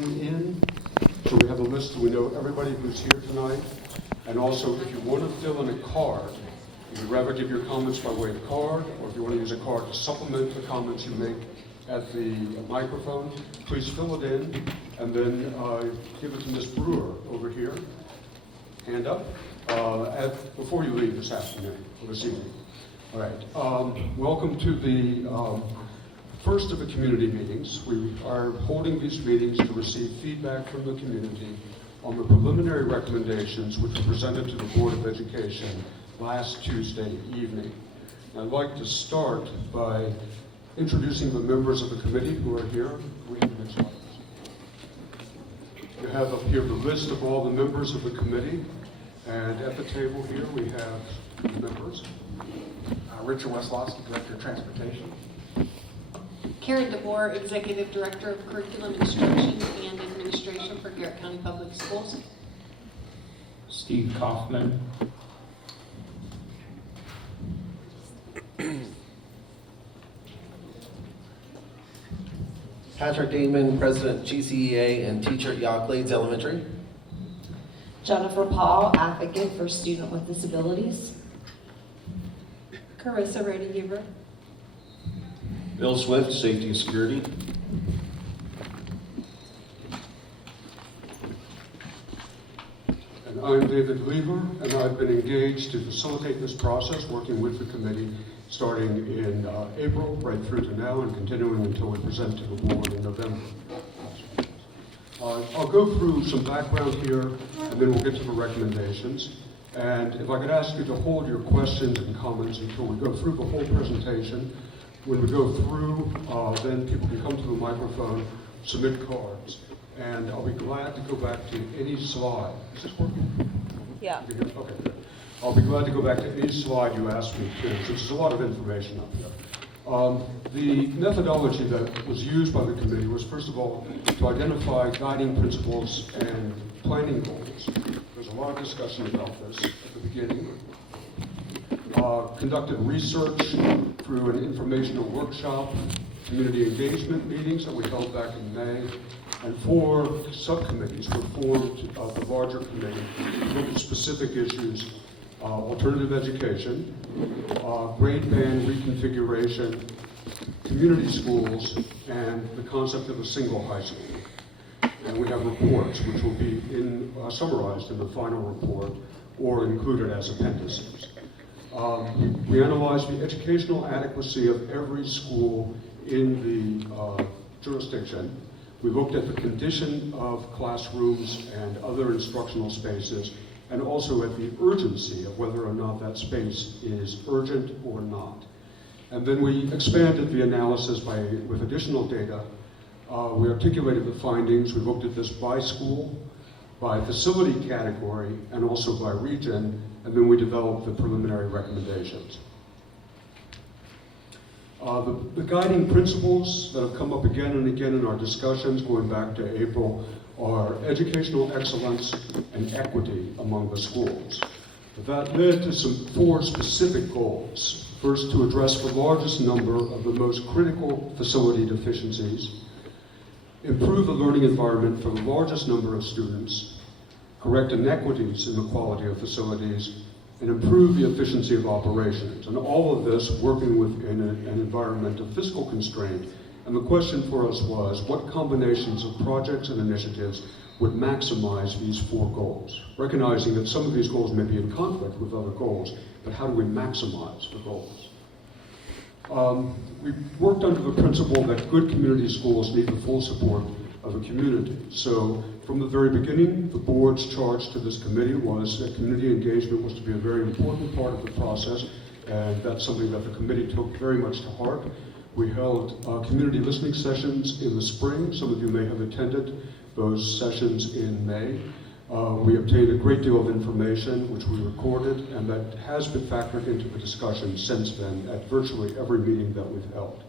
sign in, so we have a list so we know everybody who's here tonight. And also, if you want to fill in a card, if you'd rather give your comments by way of card, or if you want to use a card to supplement the comments you make at the microphone, please fill it in, and then give it to Ms. Brewer over here. Hand up, before you leave this afternoon, or this evening. All right, welcome to the first of the community meetings. We are holding these meetings to receive feedback from the community on the preliminary recommendations which were presented to the Board of Education last Tuesday evening. I'd like to start by introducing the members of the committee who are here. We have the next slide. You have up here the list of all the members of the committee, and at the table here we have the members. Richard Weslowski, Director of Transportation. Karen DeBoer, Executive Director of Curriculum Instruction and Administration for Garrett County Public Schools. Steve Kaufman. Patrick Damon, President GCEA and teacher at Yock Glades Elementary. Jennifer Paul, Advocate for Student with Disabilities. Carissa Reddy-Huber. Bill Swift, Safety and Security. And I'm David Lever, and I've been engaged to facilitate this process, working with the committee starting in April, right through to now, and continuing until we present to the board in November. I'll go through some background here, and then we'll get to the recommendations. And if I could ask you to hold your questions and comments until we go through the whole presentation. When we go through, then people can come to the microphone, submit cards, and I'll be glad to go back to any slide. Is this working? Yeah. Okay, good. I'll be glad to go back to any slide you ask me to, since there's a lot of information up here. The methodology that was used by the committee was, first of all, to identify guiding principles and planning goals. There's a lot of discussion about this at the beginning. Conducted research through an informational workshop, community engagement meetings that we held back in May, and 4 subcommittees were formed of the larger committee to look at specific issues: alternative education, grade band reconfiguration, community schools, and the concept of a single high school. And we have reports which will be summarized in the final report or included as appendices. We analyzed the educational adequacy of every school in the jurisdiction. We looked at the condition of classrooms and other instructional spaces, and also at the urgency of whether or not that space is urgent or not. And then we expanded the analysis with additional data. We articulated the findings. We looked at this by school, by facility category, and also by region, and then we developed the preliminary recommendations. The guiding principles that have come up again and again in our discussions going back to April are educational excellence and equity among the schools. That led to 4 specific goals. First, to address the largest number of the most critical facility deficiencies, improve the learning environment for the largest number of students, correct inequities in the quality of facilities, and improve the efficiency of operations. And all of this working within an environment of fiscal constraint. And the question for us was, what combinations of projects and initiatives would maximize these 4 goals? Recognizing that some of these goals may be in conflict with other goals, but how do we maximize the goals? We worked under the principle that good community schools need the full support of the community. So from the very beginning, the board's charge to this committee was that community engagement was to be a very important part of the process, and that's something that the committee took very much to heart. We held community listening sessions in the spring. Some of you may have attended those sessions in May. We obtained a great deal of information, which we recorded, and that has been factored into the discussion since then at virtually every meeting that we've held.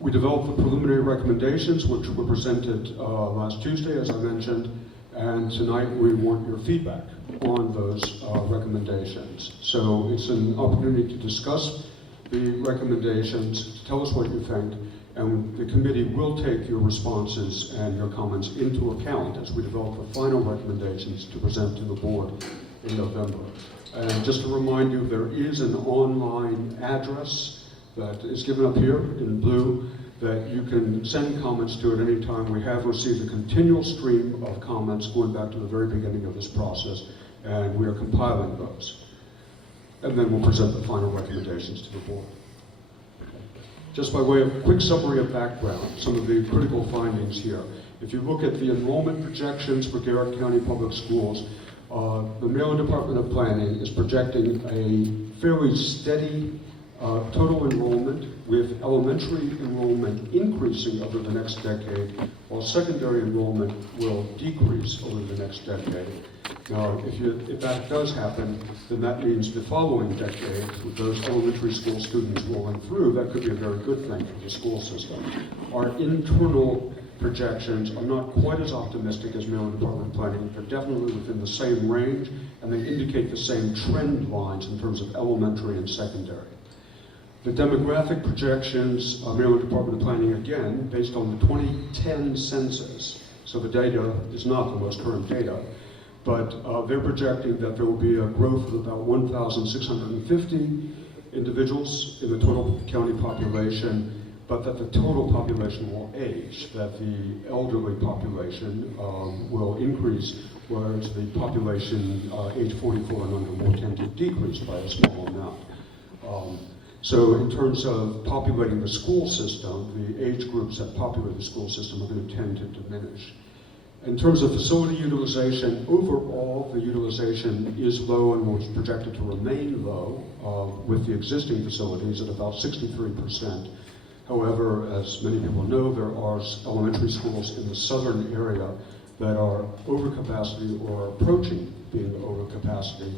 We developed the preliminary recommendations, which were presented last Tuesday, as I mentioned, and tonight we want your feedback on those recommendations. So it's an opportunity to discuss the recommendations, to tell us what you think, And the committee will take your responses and your comments into account as we develop the final recommendations to present to the board in November. And just to remind you, there is an online address that is given up here in blue that you can send comments to at any time. We have received a continual stream of comments going back to the very beginning of this process, and we are compiling those. And then we'll present the final recommendations to the board. Just by way of quick summary of background, some of the critical findings here. If you look at the enrollment projections for Garrett County Public Schools, the Maryland Department of Planning is projecting a fairly steady total enrollment, with elementary enrollment increasing over the next decade, while secondary enrollment will decrease over the next decade. Now, if that does happen, then that means the following decade, with those elementary school students rolling through, that could be a very good thing for the school system. Our internal projections are not quite as optimistic as Maryland Department of Planning. They're definitely within the same range, and they indicate the same trend lines in terms of elementary and secondary. The demographic projections, Maryland Department of Planning, again, based on the 2010 census, so the data is not the most current data, but they're projecting that there will be a growth of about 1,650 individuals in the total county population, but that the total population will age, that the elderly population will increase, whereas the population age 44 and under will tend to decrease by a small amount. So in terms of populating the school system, the age groups that populate the school system are going to tend to diminish. In terms of facility utilization, overall the utilization is low and was projected to remain low with the existing facilities at about 63%. However, as many people know, there are elementary schools in the southern area that are over capacity or approaching being over capacity,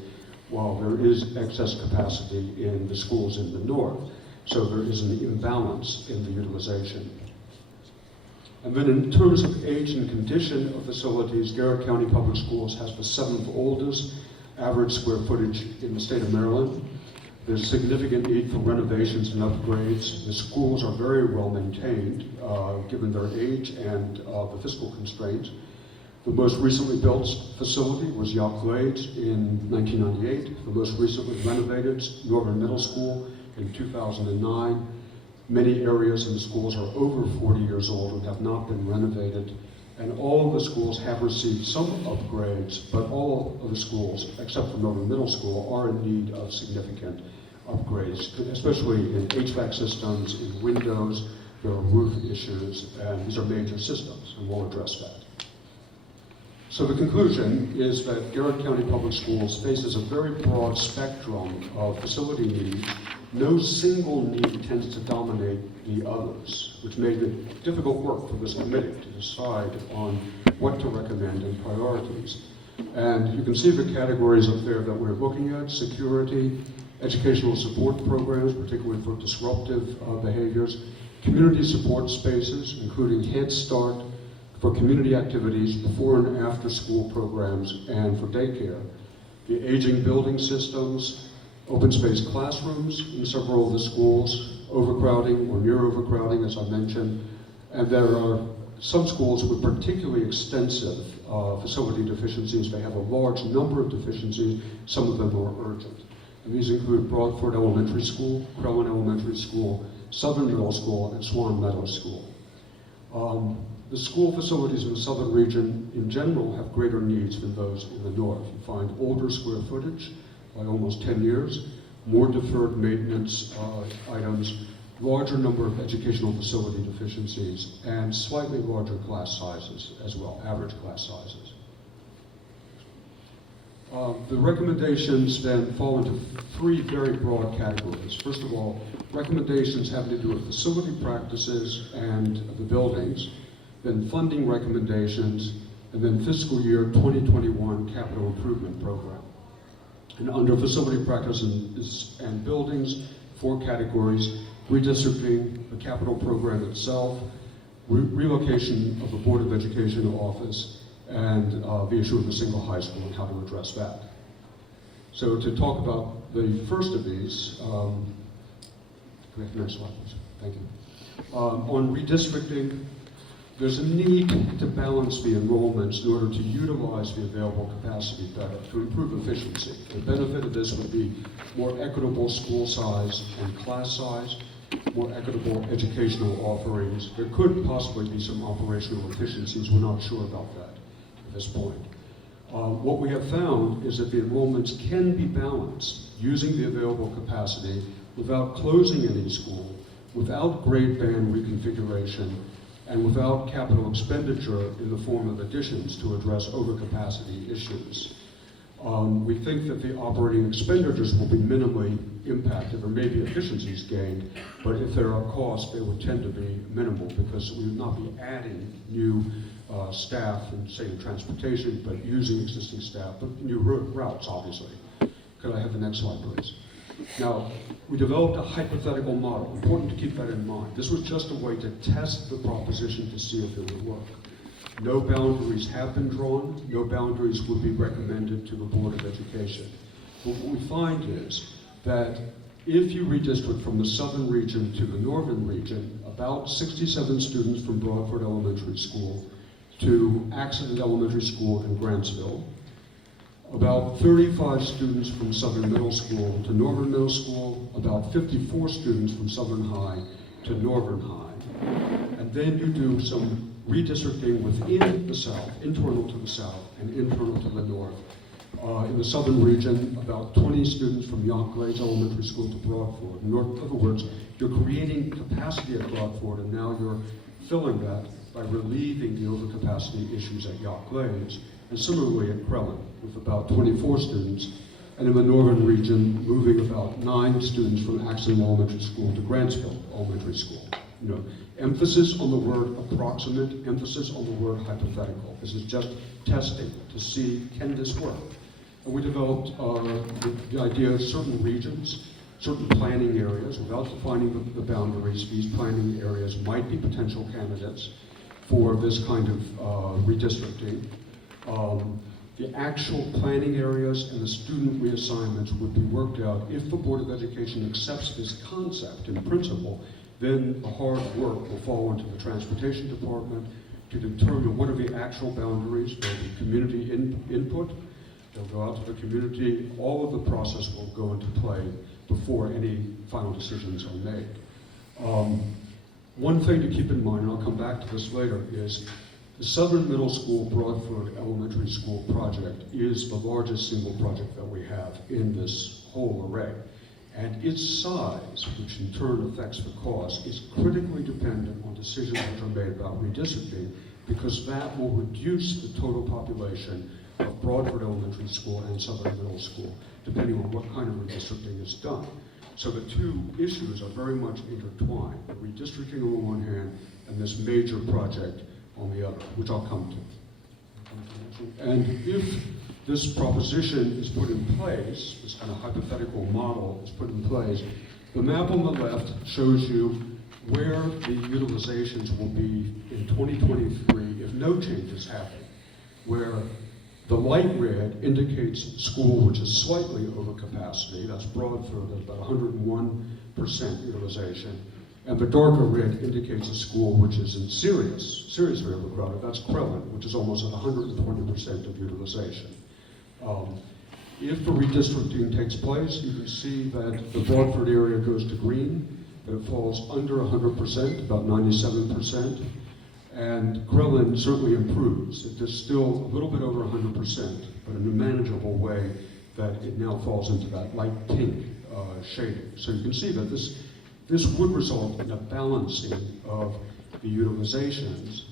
while there is excess capacity in the schools in the north. So there is an imbalance in the utilization. And then in terms of age and condition of facilities, Garrett County Public Schools has the 7th oldest average square footage in the state of Maryland. There's significant need for renovations and upgrades. The schools are very well maintained, given their age and the fiscal constraints. The most recently built facility was Yacht Glades in 1998. The most recently renovated Northern Middle School in 2009. Many areas in the schools are over 40 years old and have not been renovated. And all of the schools have received some upgrades, but all of the schools, except for Northern Middle School, are in need of significant upgrades, especially in HVAC systems, in windows. There are roof issues, and these are major systems, and we'll address that. So the conclusion is that Garrett County Public Schools faces a very broad spectrum of facility needs. No single need tends to dominate the others, which made it difficult work for this committee to decide on what to recommend and priorities. And you can see the categories up there that we're looking at: security, educational support programs, particularly for disruptive behaviors, community support spaces, including Head Start, for community activities, before and after school programs, and for daycare. The aging building systems, open space classrooms in several of the schools, overcrowding or near overcrowding, as I mentioned, and there are some schools with particularly extensive facility deficiencies. They have a large number of deficiencies, some of them are urgent. And these include Broadford Elementary School, Crellin Elementary School, Southern Middle School, and Swan Meadows School. The school facilities in the southern region in general have greater needs than those in the north. You find older square footage by almost 10 years, more deferred maintenance items, larger number of educational facility deficiencies, and slightly larger class sizes as well, average class sizes. The recommendations then fall into three very broad categories. First of all, recommendations having to do with facility practices and the buildings, then funding recommendations, and then fiscal year 2021 capital improvement program. And under facility practices and buildings, 4 categories: redistricting, the capital program itself, relocation of the Board of Education office, and the issue of the single high school and how to address that. So to talk about the first of these, can we have the next slide, please? Thank you. On redistricting, there's a need to balance the enrollments in order to utilize the available capacity better, to improve efficiency. The benefit of this would be more equitable school size and class size, more equitable educational offerings. There could possibly be some operational efficiencies. We're not sure about that at this point. What we have found is that the enrollments can be balanced using the available capacity without closing any school, without grade band reconfiguration, and without capital expenditure in the form of additions to address overcapacity issues. We think that the operating expenditures will be minimally impacted. There may be efficiencies gained, but if there are costs, they would tend to be minimal because we would not be adding new staff and say in transportation, but using existing staff, but new routes, obviously. Could I have the next slide, please? Now, we developed a hypothetical model. Important to keep that in mind. This was just a way to test the proposition to see if it would work. No boundaries have been drawn. No boundaries would be recommended to the Board of Education. But what we find is that if you redistrict from the southern region to the northern region, about 67 students from Broadford Elementary School to Accident Elementary School in Grantsville, about 35 students from Southern Middle School to Northern Middle School, about 54 students from Southern High to Northern High. And then you do some redistricting within the South, internal to the South and internal to the North. In the Southern region, about 20 students from Yonkers Elementary School to Broadford. In other words, you're creating capacity at Broadford, and now you're filling that by relieving the overcapacity issues at Yonkers. And similarly at Crellin, with about 24 students, and in the northern region, moving about 9 students from Accident Elementary School to Grantsville Elementary School. You know, emphasis on the word approximate, emphasis on the word hypothetical. This is just testing to see, can this work? And we developed the idea of certain regions, certain planning areas, without defining the boundaries. These planning areas might be potential candidates for this kind of redistricting. The actual planning areas and the student reassignments would be worked out. If the Board of Education accepts this concept in principle, then the hard work will fall into the Transportation Department to determine what are the actual boundaries. There will be community input. They'll go out to the community. All of the process will go into play before any final decisions are made. One thing to keep in mind, and I'll come back to this later, is the Southern Middle School Broadford Elementary School project is the largest single project that we have in this whole array. And its size, which in turn affects the cost, is critically dependent on decisions which are made about redistricting, because that will reduce the total population of Broadford Elementary School and Southern Middle School, depending on what kind of redistricting is done. So the two issues are very much intertwined, the redistricting on the one hand and this major project on the other, which I'll come to. And if this proposition is put in place, this kind of hypothetical model is put in place, the map on the left shows you where the utilizations will be in 2023 if no changes happen, where the light red indicates school which is slightly over capacity, that's Broadford, that's about 101% utilization, and the darker red indicates a school which is in seriously overcrowded, that's Crellin, which is almost at 120% of utilization. If the redistricting takes place, you can see that the Broadford area goes to green, but it falls under 100%, about 97%. And Crellin certainly improves. It is still a little bit over 100%, but in a manageable way that it now falls into that light pink shading. So you can see that this would result in a balancing of the utilizations.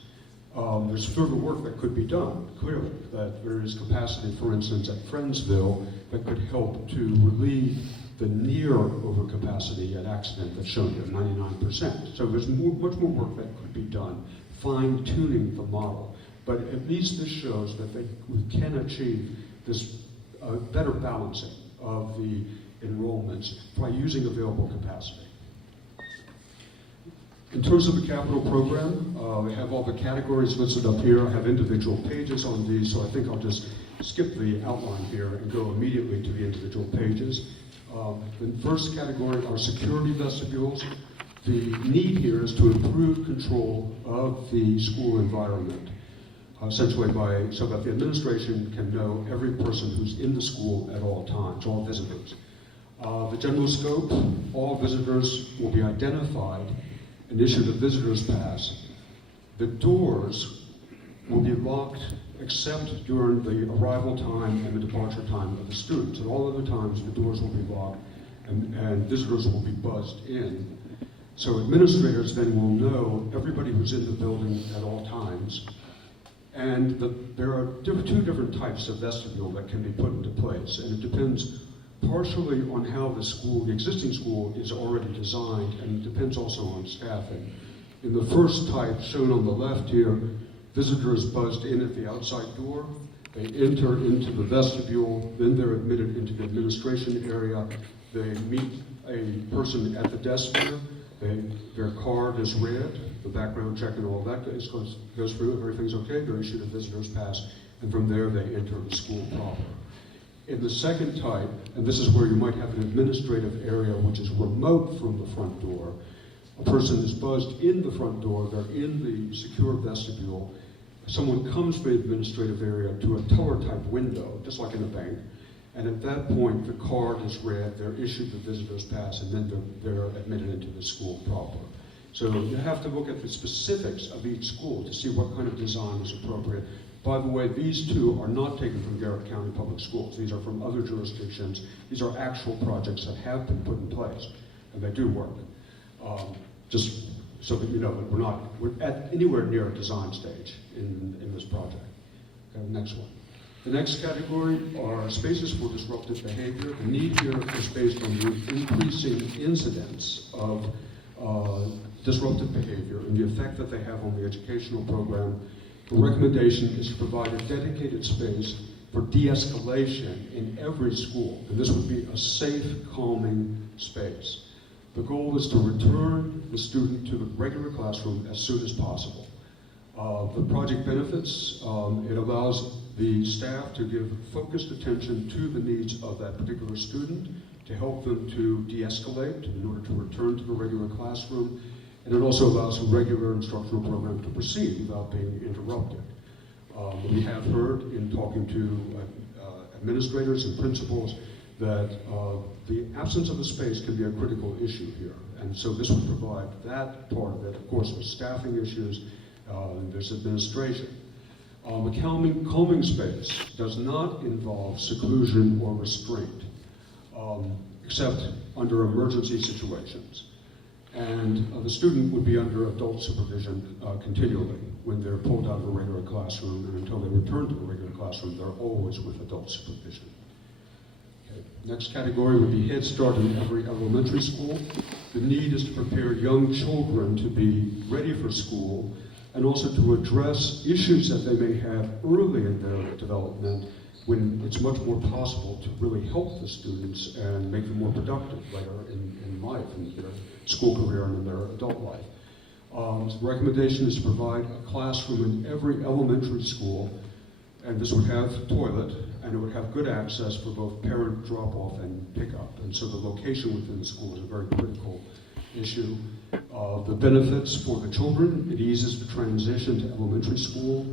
There's further work that could be done, clearly, that there is capacity, for instance, at Friendsville that could help to relieve the near overcapacity at Accident that's shown here, 99%. So there's much more work that could be done, fine-tuning the model. But at least this shows that we can achieve this better balancing of the enrollments by using available capacity. In terms of the capital program, we have all the categories listed up here. I have individual pages on these, so I think I'll just skip the outline here and go immediately to the individual pages. The first category are security vestibules. The need here is to improve control of the school environment, essentially so that the administration can know every person who's in the school at all times, all visitors. The general scope, all visitors will be identified and issued a visitor's pass. The doors will be locked except during the arrival time and the departure time of the students. At all other times, the doors will be locked and visitors will be buzzed in. So administrators then will know everybody who's in the building at all times. And there are two different types of vestibule that can be put into place, and it depends partially on how the existing school is already designed, and it depends also on staffing. In the first type, shown on the left here, visitors buzzed in at the outside door. They enter into the vestibule, then they're admitted into the administration area. They meet a person at the desk there. Their card is read, the background check and all that goes through, everything's okay, they're issued a visitor's pass, and from there they enter the school proper. In the second type, and this is where you might have an administrative area which is remote from the front door, a person is buzzed in the front door, they're in the secure vestibule, someone comes from the administrative area to a teller-type window, just like in a bank, and at that point, the card is read, they're issued the visitor's pass, and then they're admitted into the school proper. So you have to look at the specifics of each school to see what kind of design is appropriate. By the way, these two are not taken from Garrett County Public Schools. These are from other jurisdictions. These are actual projects that have been put in place, and they do work. Just so that you know that we're at anywhere near a design stage in this project. Okay, next one. The next category are spaces for disruptive behavior. The need here is based on the increasing incidence of disruptive behavior and the effect that they have on the educational program. The recommendation is to provide a dedicated space for de-escalation in every school, and this would be a safe, calming space. The goal is to return the student to the regular classroom as soon as possible. The project benefits, it allows the staff to give focused attention to the needs of that particular student, to help them to de-escalate in order to return to the regular classroom, and it also allows a regular instructional program to proceed without being interrupted. We have heard in talking to administrators and principals that the absence of a space can be a critical issue here, and so this would provide that part of it. Of course, with staffing issues, there's administration. A calming space does not involve seclusion or restraint, except under emergency situations. And the student would be under adult supervision continually when they're pulled out of the regular classroom, and until they return to the regular classroom, they're always with adult supervision. Okay. Next category would be Head Start in every elementary school. The need is to prepare young children to be ready for school, and also to address issues that they may have early in their development when it's much more possible to really help the students and make them more productive later in life, in their school career and in their adult life. The recommendation is to provide a classroom in every elementary school, and this would have a toilet, and it would have good access for both parent drop-off and pickup. And so the location within the school is a very critical issue. The benefits for the children, it eases the transition to elementary school.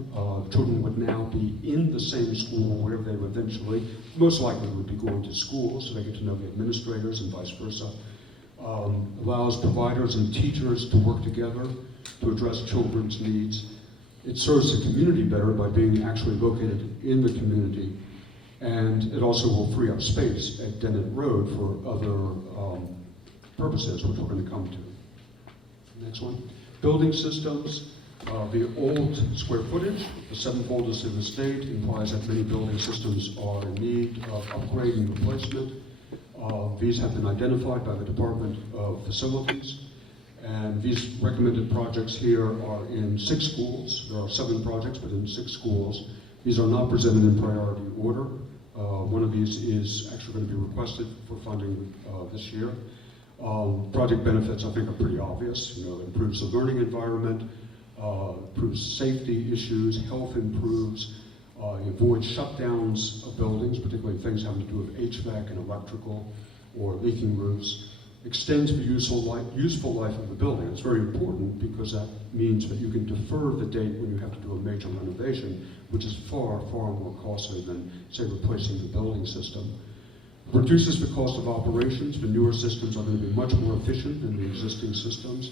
The children would now be in the same school where they would eventually, most likely would be going to school, so they get to know the administrators and vice versa. Allows providers and teachers to work together to address children's needs. It serves the community better by being actually located in the community. And it also will free up space at Dennett Road for other purposes, which we're going to come to. Next one. Building systems. The old square footage, the seventh oldest in the state, implies that many building systems are in need of upgrade and replacement. These have been identified by the Department of Facilities, and these recommended projects here are in 6 schools. There are 7 projects, but in 6 schools. These are not presented in priority order. One of these is actually going to be requested for funding this year. Project benefits, I think, are pretty obvious. You know, it improves the learning environment, improves safety issues, health improves, you avoid shutdowns of buildings, particularly things having to do with HVAC and electrical or leaking roofs. extends the useful life of the building. It's very important because that means that you can defer the date when you have to do a major renovation, which is far, far more costly than, say, replacing the building system. Reduces the cost of operations. The newer systems are going to be much more efficient than the existing systems.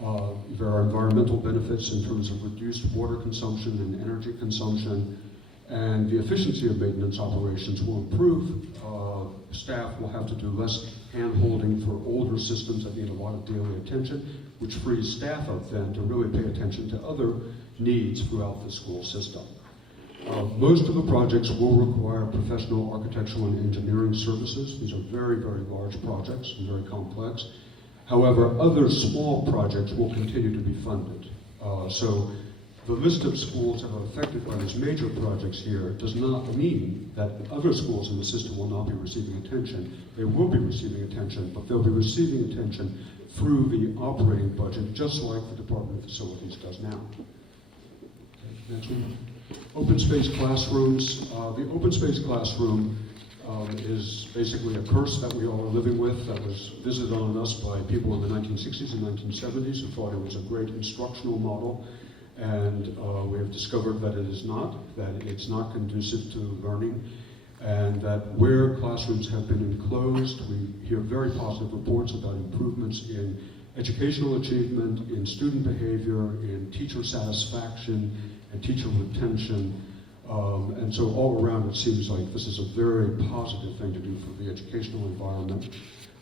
There are environmental benefits in terms of reduced water consumption and energy consumption, and the efficiency of maintenance operations will improve. Staff will have to do less hand-holding for older systems that need a lot of daily attention, which frees staff up then to really pay attention to other needs throughout the school system. Most of the projects will require professional architectural and engineering services. These are very, very large projects and very complex. However, other small projects will continue to be funded. So the list of schools that are affected by these major projects here does not mean that other schools in the system will not be receiving attention. They will be receiving attention, but they'll be receiving attention through the operating budget, just like the Department of Facilities does now. Okay, next one. Open space classrooms. The open space classroom is basically a curse that we all are living with that was visited on us by people in the 1960s and 1970s who thought it was a great instructional model. And we have discovered that it is not, that it's not conducive to learning, and that where classrooms have been enclosed, we hear very positive reports about improvements in educational achievement, in student behavior, in teacher satisfaction, and teacher retention. And so all around it seems like this is a very positive thing to do for the educational environment.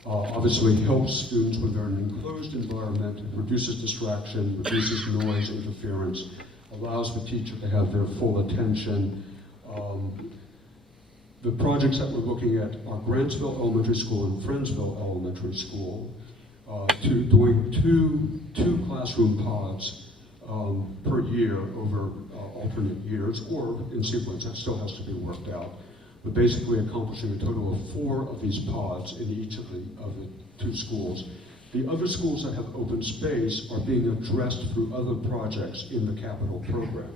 Obviously helps students when they're in an enclosed environment, it reduces distraction, reduces noise interference, allows the teacher to have their full attention. The projects that we're looking at are Grantsville Elementary School and Friendsville Elementary School, doing two classroom pods per year over alternate years, or in sequence. That still has to be worked out. But basically accomplishing a total of 4 of these pods in each of the 2 schools. The other schools that have open space are being addressed through other projects in the capital program.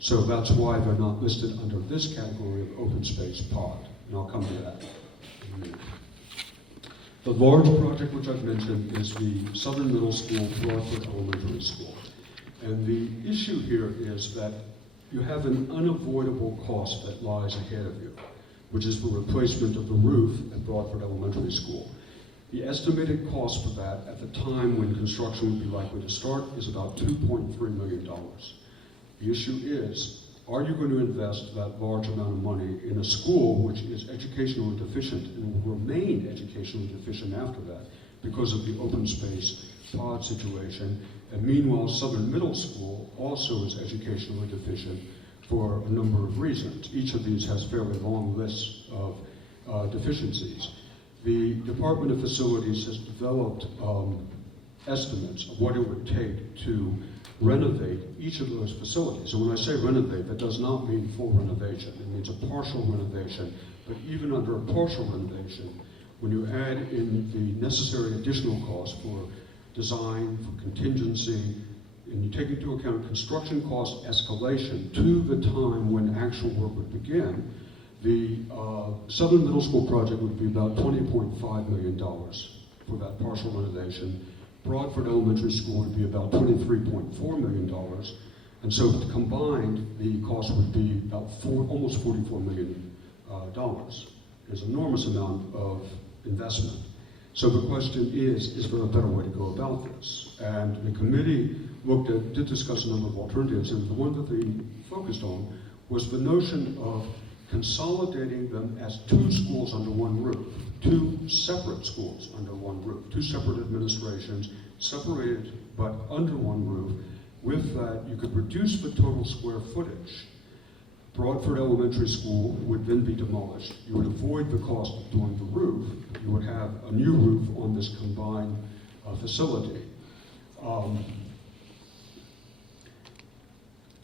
So that's why they're not listed under this category of open space pod, and I'll come to that in a minute. The large project which I've mentioned is the Southern Middle School, Broadford Elementary School. And the issue here is that you have an unavoidable cost that lies ahead of you, which is the replacement of the roof at Broadford Elementary School. The estimated cost for that at the time when construction would be likely to start is about $2.3 million. The issue is, are you going to invest that large amount of money in a school which is educationally deficient and will remain educationally deficient after that because of the open space pod situation? And meanwhile, Southern Middle School also is educationally deficient for a number of reasons. Each of these has fairly long lists of deficiencies. The Department of Facilities has developed estimates of what it would take to renovate each of those facilities. And when I say renovate, that does not mean full renovation. It means a partial renovation. But even under a partial renovation, when you add in the necessary additional costs for design, for contingency, and you take into account construction cost escalation to the time when actual work would begin, the Southern Middle School project would be about $20.5 million for that partial renovation. Broadford Elementary School would be about $23.4 million. And so combined, the cost would be about almost $44 million. There's an enormous amount of investment. So the question is there a better way to go about this? And the committee did discuss a number of alternatives, and the one that they focused on was the notion of consolidating them as 2 schools under one roof, 2 separate schools under one roof, 2 separate administrations, separated but under one roof. With that, you could reduce the total square footage. Broadford Elementary School would then be demolished. You would avoid the cost of doing the roof. You would have a new roof on this combined facility.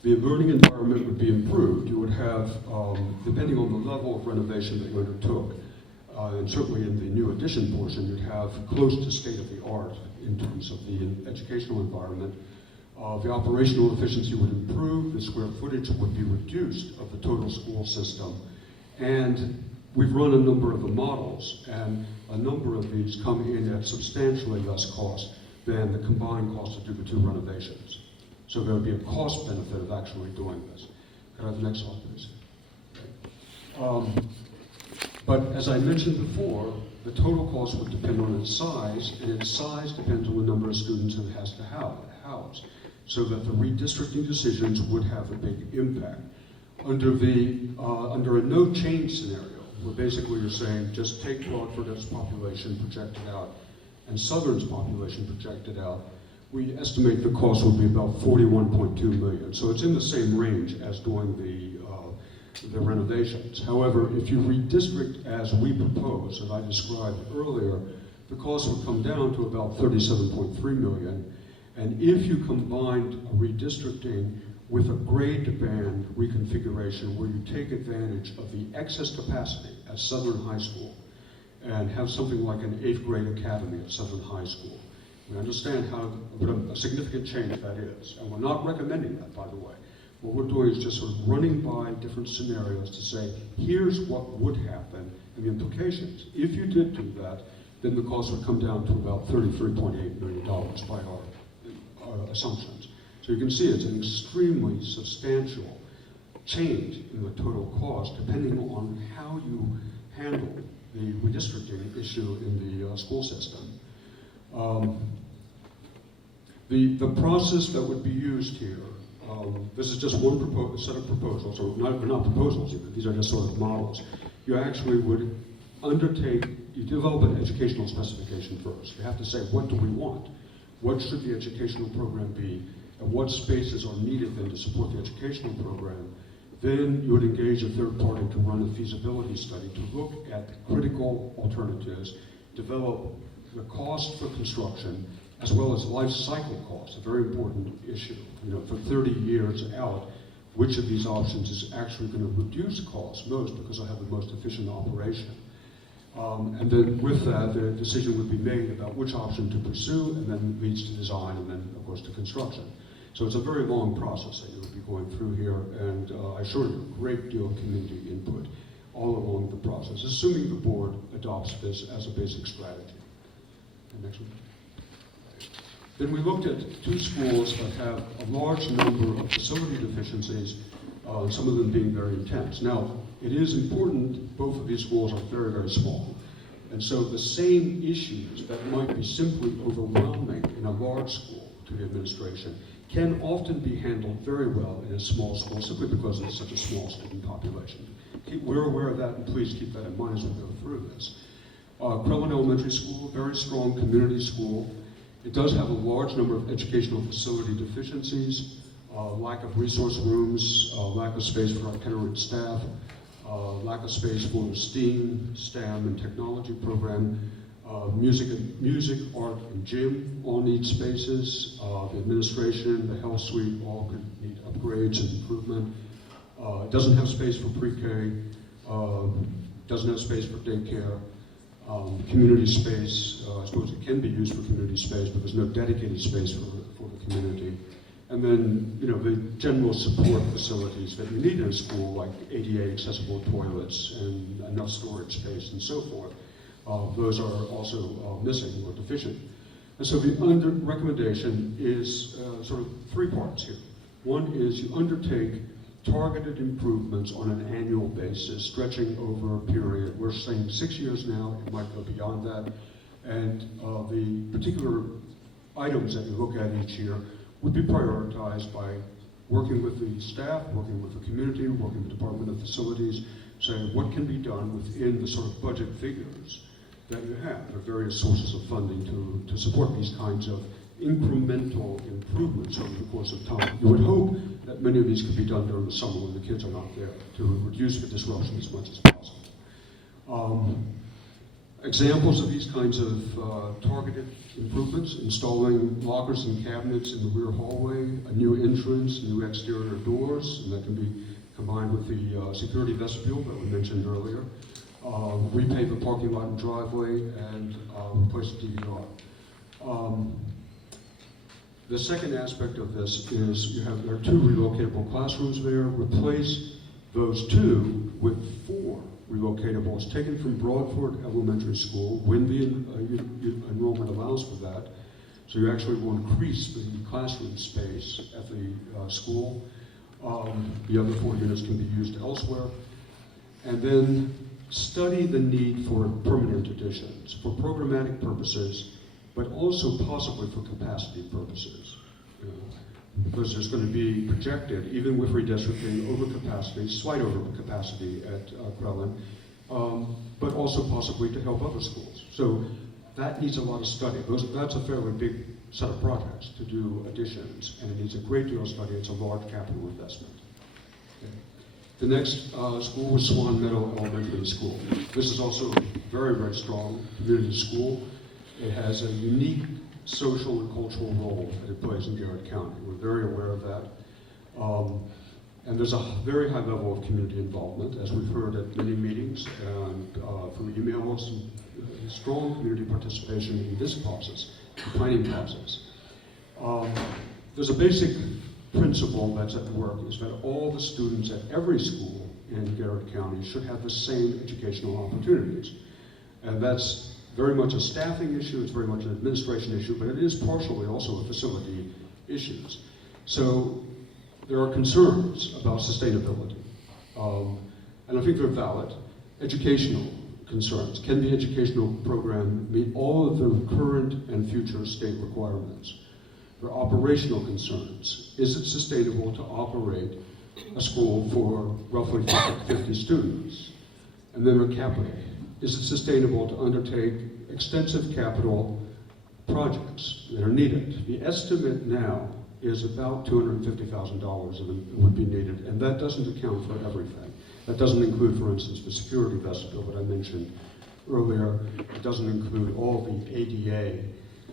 The learning environment would be improved. You would have, depending on the level of renovation that you undertook, and certainly in the new addition portion, you'd have close to state-of-the-art in terms of the educational environment. The operational efficiency would improve, the square footage would be reduced of the total school system, and we've run a number of the models, and a number of these come in at substantially less cost than the combined cost to do the two renovations. So there would be a cost benefit of actually doing this. Could I have the next slide, please? But as I mentioned before, the total cost would depend on its size, and its size depends on the number of students it has to house, so that the redistricting decisions would have a big impact. Under a no change scenario, where basically you're saying just take Broadford's population projected out and Southern's population projected out, we estimate the cost would be about $41.2 million. So it's in the same range as doing the renovations. However, if you redistrict as we propose, as I described earlier, the cost would come down to about $37.3 million. And if you combined redistricting with a grade band reconfiguration where you take advantage of the excess capacity at Southern High School and have something like an 8th grade academy at Southern High School, we understand what a significant change that is. And we're not recommending that, by the way. What we're doing is just sort of running by different scenarios to say, here's what would happen and the implications. If you did do that, then the cost would come down to about $33.8 million by our assumptions. So you can see it's an extremely substantial change in the total cost depending on how you handle the redistricting issue in the school system. The process that would be used here, this is just one set of proposals, or they're not proposals even, these are just sort of models. You actually would you develop an educational specification first. You have to say, what do we want? What should the educational program be? And what spaces are needed then to support the educational program? Then you would engage a third party to run a feasibility study to look at critical alternatives, develop the cost for construction, as well as life cycle costs, a very important issue. For 30 years out, which of these options is actually going to reduce costs most because I have the most efficient operation. And then with that, the decision would be made about which option to pursue, and then leads to design, and then, of course, to construction. So it's a very long process that you would be going through here, and I assure you, a great deal of community input all along the process, assuming the board adopts this as a basic strategy. And next one. Then we looked at two schools that have a large number of facility deficiencies, some of them being very intense. Now, it is important, both of these schools are very, very small. And so the same issues that might be simply overwhelming in a large school to the administration can often be handled very well in a small school, simply because it's such a small student population. We're aware of that, and please keep that in mind as we go through this. Crellin Elementary School, very strong community school. It does have a large number of educational facility deficiencies, lack of resource rooms, lack of space for itinerant staff, lack of space for the STEAM, STEM, and technology program. Music, art, and gym all need spaces. The administration, the health suite all could need upgrades and improvement. It doesn't have space for pre-K, doesn't have space for daycare. Community space, I suppose it can be used for community space, but there's no dedicated space for the community. And then, the general support facilities that you need in a school, like ADA accessible toilets and enough storage space and so forth, those are also missing or deficient. And so the recommendation is sort of three parts here. One is you undertake targeted improvements on an annual basis, stretching over a period. We're saying 6 years now, it might go beyond that. And the particular items that you look at each year would be prioritized by working with the staff, working with the community, working with the Department of Facilities, saying what can be done within the sort of budget figures that you have. There are various sources of funding to support these kinds of incremental improvements over the course of time. You would hope that many of these could be done during the summer when the kids are not there to reduce the disruption as much as possible. Examples of these kinds of targeted improvements: installing lockers and cabinets in the rear hallway, a new entrance, new exterior doors, and that can be combined with the security vestibule that we mentioned earlier. Repave the parking lot and driveway, and replace the DVR. The second aspect of this is there are 2 relocatable classrooms there. Replace those 2 with 4 relocatable. It's taken from Broadford Elementary School when the enrollment allows for that. So you actually will increase the classroom space at the school. The other 4 units can be used elsewhere. And then study the need for permanent additions for programmatic purposes, but also possibly for capacity purposes. You know, because there's going to be projected, even with redistricting, overcapacity, slight overcapacity at Crellin, but also possibly to help other schools. So that needs a lot of study. That's a fairly big set of projects to do additions, and it needs a great deal of study. It's a large capital investment. Okay. The next school was Swan Meadow Elementary School. This is also a very, very strong community school. It has a unique social and cultural role that it plays in Garrett County. We're very aware of that. And there's a very high level of community involvement, as we've heard at many meetings and through emails, and strong community participation in this process, the planning process. There's a basic principle that's at work, is that all the students at every school in Garrett County should have the same educational opportunities. And that's very much a staffing issue, it's very much an administration issue, but it is partially also a facility issues. So there are concerns about sustainability, and I think they're valid. Educational concerns. Can the educational program meet all of the current and future state requirements? There are operational concerns. Is it sustainable to operate a school for roughly 50 students? And then there are capital. Is it sustainable to undertake extensive capital projects that are needed? The estimate now is about $250,000 would be needed, and that doesn't account for everything. That doesn't include, for instance, the security vestibule that I mentioned earlier. It doesn't include all the ADA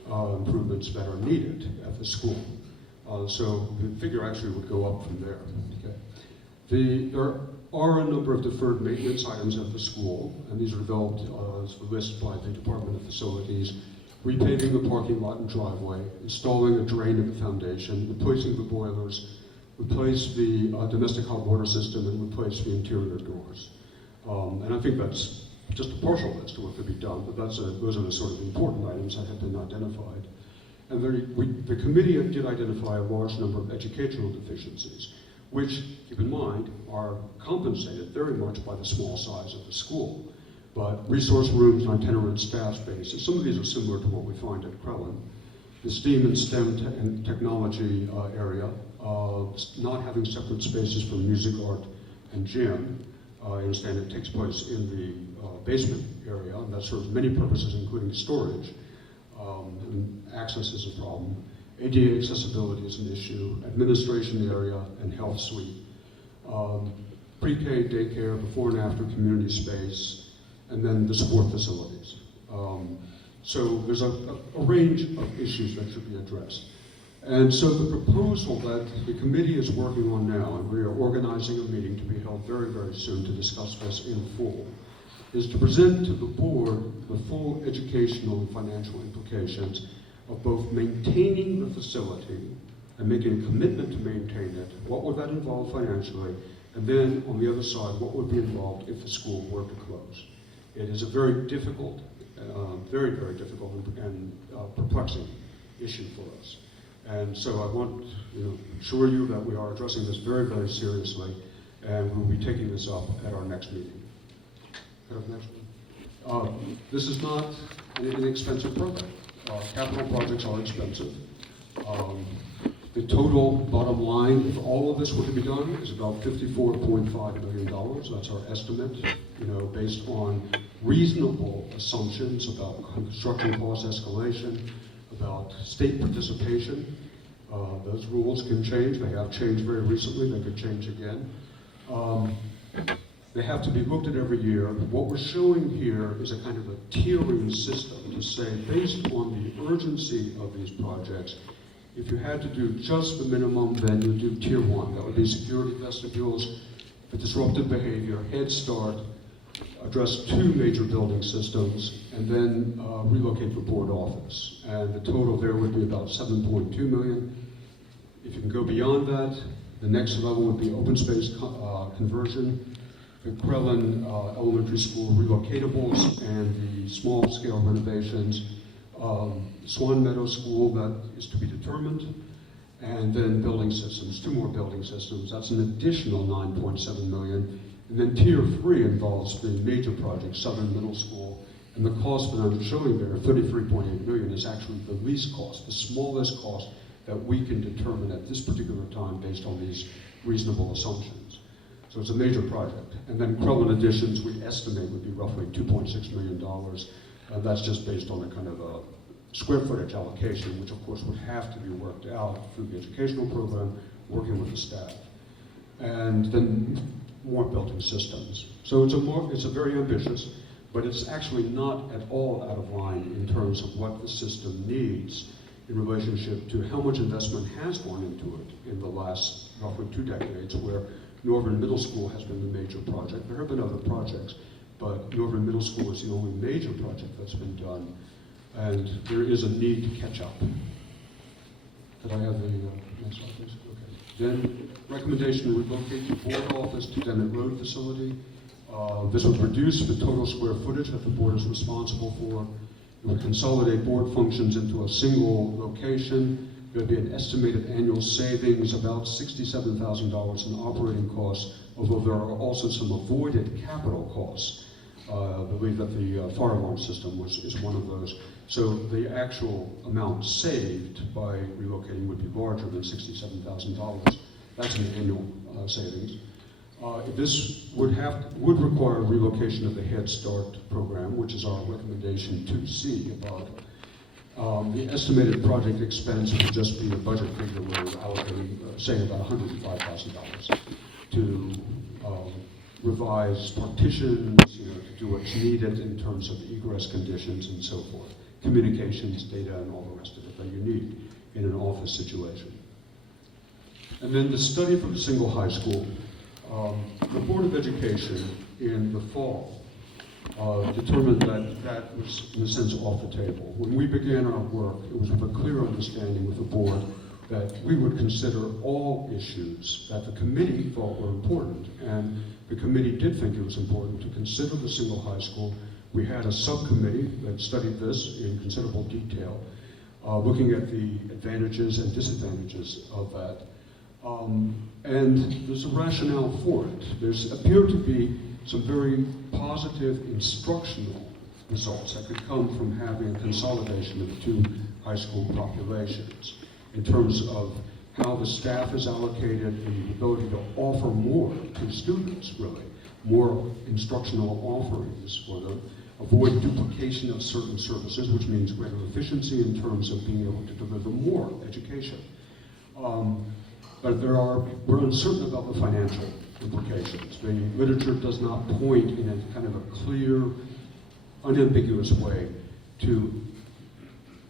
improvements that are needed at the school. So the figure actually would go up from there. Okay. There are a number of deferred maintenance items at the school, and these are developed as a list by the Department of Facilities. Repaving the parking lot and driveway, installing a drain at the foundation, replacing the boilers, replace the domestic hot water system, and replace the interior doors. And I think that's just a partial list of what could be done, but those are the sort of important items that have been identified. And the committee did identify a large number of educational deficiencies, which, keep in mind, are compensated very much by the small size of the school. But resource rooms and itinerant staff spaces, some of these are similar to what we find at Crellin. The STEAM and STEM and technology area, not having separate spaces for music, art, and gym. I understand it takes place in the basement area, and that serves many purposes, including storage. And access is a problem. ADA accessibility is an issue. Administration area and health suite. Pre-K, daycare, before and after community space, and then the sport facilities. So there's a range of issues that should be addressed. And so the proposal that the committee is working on now, and we are organizing a meeting to be held very, very soon to discuss this in full, is to present to the board the full educational and financial implications of both maintaining the facility and making a commitment to maintain it. What would that involve financially? And then on the other side, what would be involved if the school were to close? It is a very difficult, very, very difficult and perplexing issue for us. And so I want to assure you that we are addressing this very, very seriously, and we'll be taking this up at our next meeting. This is not an inexpensive program. Capital projects are expensive. The total bottom line, if all of this were to be done, is about $54.5 million. That's our estimate, based on reasonable assumptions about construction cost escalation, about state participation. Those rules can change. They have changed very recently. They could change again. They have to be looked at every year. What we're showing here is a kind of a tiering system to say, based on the urgency of these projects, if you had to do just the minimum, then you do tier 1. That would be security vestibules, the disruptive behavior, Head Start, address 2 major building systems, and then relocate the board office. And the total there would be about $7.2 million. If you can go beyond that, the next level would be open space conversion, the Krellin Elementary School relocatables and the small-scale renovations, Swan Meadow School that is to be determined, and then building systems, 2 more building systems. That's an additional $9.7 million. And then Tier 3 involves the major project, Southern Middle School, and the cost that I'm showing there, $33.8 million, is actually the least cost, the smallest cost that we can determine at this particular time based on these reasonable assumptions. So it's a major project. And then Krellin additions, we estimate would be roughly $2.6 million. And that's just based on a kind of a square footage allocation, which of course would have to be worked out through the educational program, working with the staff. And then more building systems. So it's a very ambitious, but it's actually not at all out of line in terms of what the system needs in relationship to how much investment has gone into it in the last roughly 2 decades, where Northern Middle School has been the major project. There have been other projects, but Northern Middle School is the only major project that's been done, and there is a need to catch up. Did I have the next slide, please? Okay. Then, recommendation to relocate the board office to Dennett Road facility. This would reduce the total square footage that the board is responsible for. It would consolidate board functions into a single location. There would be an estimated annual savings, about $67,000 in operating costs, although there are also some avoided capital costs. I believe that the fire alarm system is one of those. So the actual amount saved by relocating would be larger than $67,000. That's an annual savings. This would require relocation of the Head Start program, which is our recommendation 2C above. The estimated project expense would just be a budget figure where we're allocating, say, about $105,000 to revise partitions, to do what's needed in terms of egress conditions and so forth, communications, data, and all the rest of it that you need in an office situation. And then the study for the single high school. The Board of Education in the fall determined that that was, in a sense, off the table. When we began our work, it was with a clear understanding with the board that we would consider all issues that the committee thought were important, and the committee did think it was important to consider the single high school. We had a subcommittee that studied this in considerable detail, looking at the advantages and disadvantages of that. And there's a rationale for it. There's appeared to be some very positive instructional results that could come from having a consolidation of the 2 high school populations in terms of how the staff is allocated and the ability to offer more to students, really, more instructional offerings for them, avoid duplication of certain services, which means greater efficiency in terms of being able to deliver more education. But we're uncertain about the financial implications. The literature does not point in a kind of a clear, unambiguous way to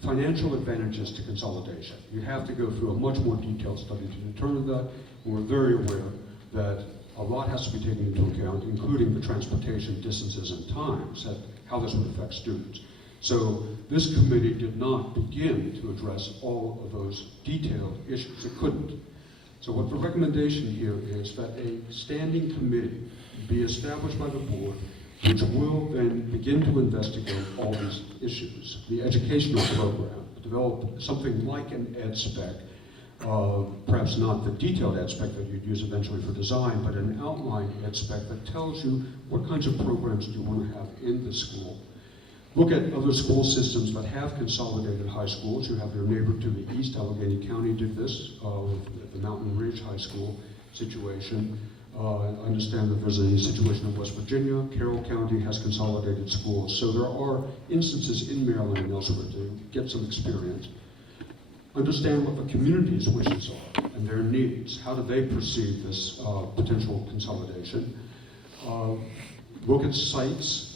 financial advantages to consolidation. You have to go through a much more detailed study to determine that. And we're very aware that a lot has to be taken into account, including the transportation distances and times, how this would affect students. So this committee did not begin to address all of those detailed issues. It couldn't. So what the recommendation here is that a standing committee be established by the board, which will then begin to investigate all these issues. The educational program, develop something like an ed spec, perhaps not the detailed ed spec that you'd use eventually for design, but an outline ed spec that tells you what kinds of programs do you want to have in the school. Look at other school systems that have consolidated high schools. You have your neighbor to the east, Allegheny County did this with the Mountain Ridge High School situation. I understand that there's a situation in West Virginia. Carroll County has consolidated schools. So there are instances in Maryland and elsewhere to get some experience. Understand what the community's wishes are and their needs. How do they perceive this potential consolidation? Look at sites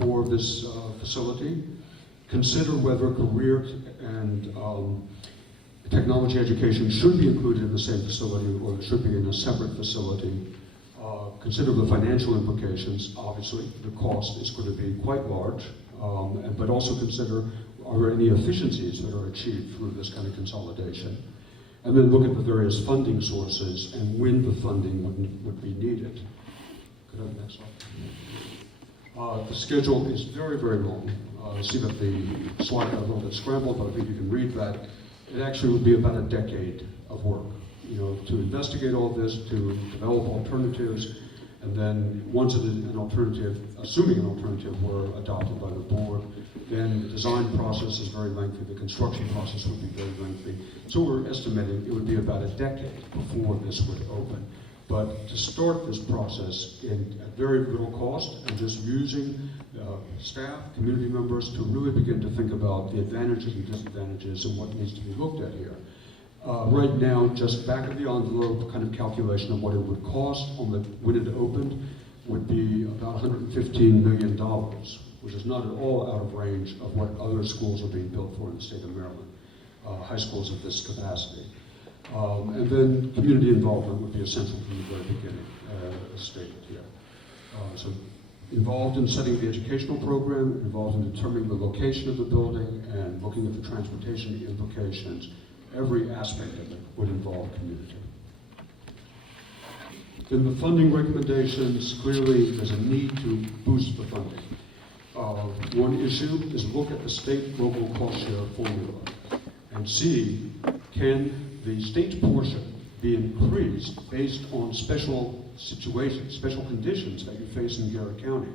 for this facility. Consider whether career and technology education should be included in the same facility or should be in a separate facility. Consider the financial implications. Obviously, the cost is going to be quite large, but also consider, are there any efficiencies that are achieved through this kind of consolidation? And then look at the various funding sources and when the funding would be needed. Could I have the next slide? The schedule is very, very long. I see that the slide got a little bit scrambled, but I think you can read that. It actually would be about a decade of work, to investigate all this, to develop alternatives, and then once an alternative, assuming an alternative were adopted by the board, then the design process is very lengthy, the construction process would be very lengthy. So we're estimating it would be about a decade before this would open. But to start this process at very little cost and just using staff, community members to really begin to think about the advantages and disadvantages and what needs to be looked at here. Right now, just back of the envelope kind of calculation of what it would cost when it opened would be about $115 million, which is not at all out of range of what other schools are being built for in the state of Maryland, high schools of this capacity. And then community involvement would be essential from the very beginning, as stated here. So involved in setting the educational program, involved in determining the location of the building and looking at the transportation implications. Every aspect of it would involve community. In the funding recommendations, clearly there's a need to boost the funding. One issue is look at the state-local cost share formula and see, can the state's portion be increased based on special situations, special conditions that you face in Garrett County.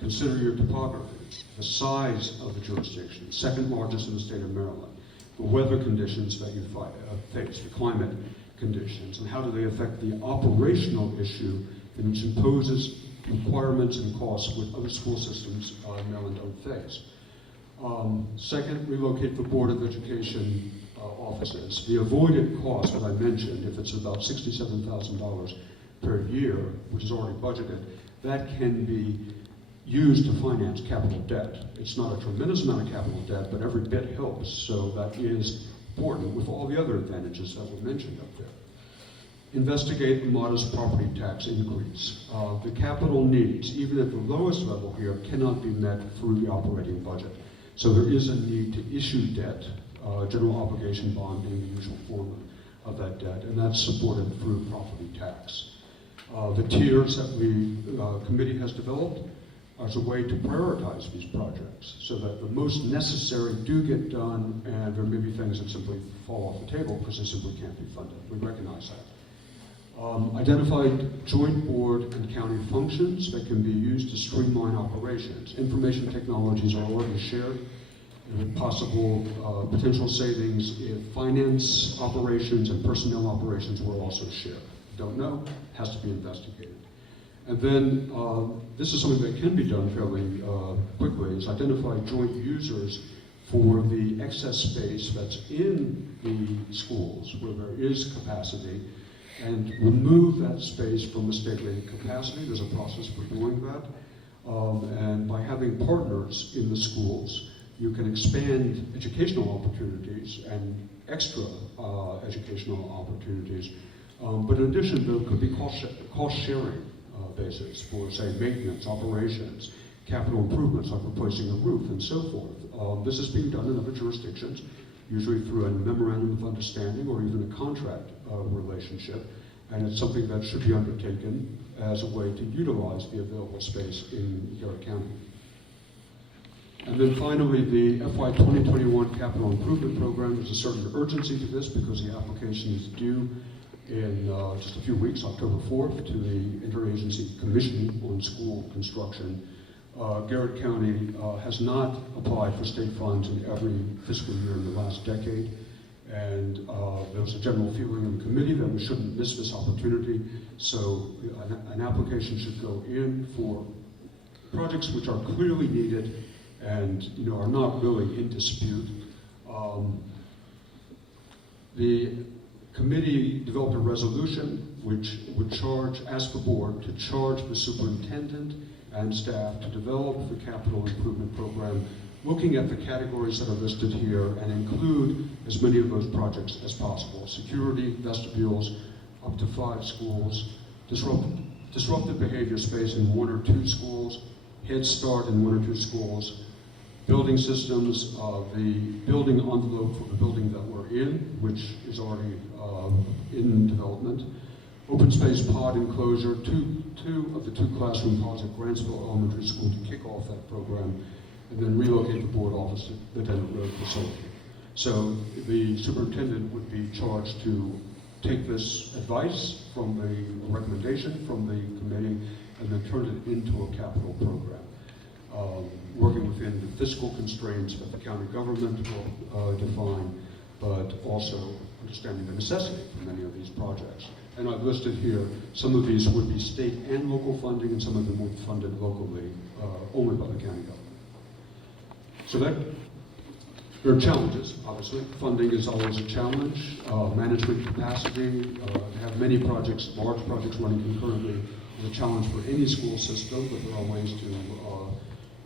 Consider your topography, the size of the jurisdiction, second largest in the state of Maryland, the weather conditions that you face, the climate conditions, and how do they affect the operational issue which imposes requirements and costs which other school systems in Maryland don't face. Second, relocate the Board of Education offices. The avoided cost that I mentioned, if it's about $67,000 per year, which is already budgeted, that can be used to finance capital debt. It's not a tremendous amount of capital debt, but every bit helps. So that is important with all the other advantages that were mentioned up there. Investigate the modest property tax increase. The capital needs, even at the lowest level here, cannot be met through the operating budget. So there is a need to issue debt, general obligation bond being the usual form of that debt, and that's supported through property tax. The tiers that the committee has developed as a way to prioritize these projects so that the most necessary do get done, and there may be things that simply fall off the table because they simply can't be funded. We recognize that. Identified joint board and county functions that can be used to streamline operations. Information technologies are already shared. Possible potential savings if finance operations and personnel operations were also shared. Don't know, has to be investigated. And then this is something that can be done fairly quickly, is identify joint users for the excess space that's in the schools where there is capacity and remove that space from the state-rated capacity. There's a process for doing that. And by having partners in the schools, you can expand educational opportunities and extra educational opportunities. But in addition, there could be cost-sharing basis for, say, maintenance, operations, capital improvements like replacing a roof, and so forth. This is being done in other jurisdictions, usually through a memorandum of understanding or even a contract relationship, and it's something that should be undertaken as a way to utilize the available space in Garrett County. And then finally, the FY 2021 Capital Improvement Program. There's a certain urgency to this because the application is due in just a few weeks, October 4th, to the Interagency Commission on School Construction. Garrett County has not applied for state funds in every fiscal year in the last decade, and there was a general feeling in the committee that we shouldn't miss this opportunity, so an application should go in for projects which are clearly needed and are not really in dispute. The committee developed a resolution which would ask the board to charge the superintendent and staff to develop the capital improvement program, looking at the categories that are listed here and include as many of those projects as possible. Security, vestibules, up to 5 schools, disruptive behavior space in 1 or 2 schools, Head Start in 1 or 2 schools, building systems, the building envelope for the building that we're in, which is already in development, open space pod enclosure, two of the two classroom pods at Grantsville Elementary School to kick off that program, and then relocate the board office to the Dennett Road facility. So the superintendent would be charged to take this advice from the recommendation from the committee and then turn it into a capital program. Working within the fiscal constraints that the county government will define, but also understanding the necessity for many of these projects. And I've listed here, some of these would be state and local funding, and some of them would be funded locally, only by the county government. So there are challenges, obviously. Funding is always a challenge. Management capacity, to have many projects, large projects running concurrently is a challenge for any school system, but there are ways to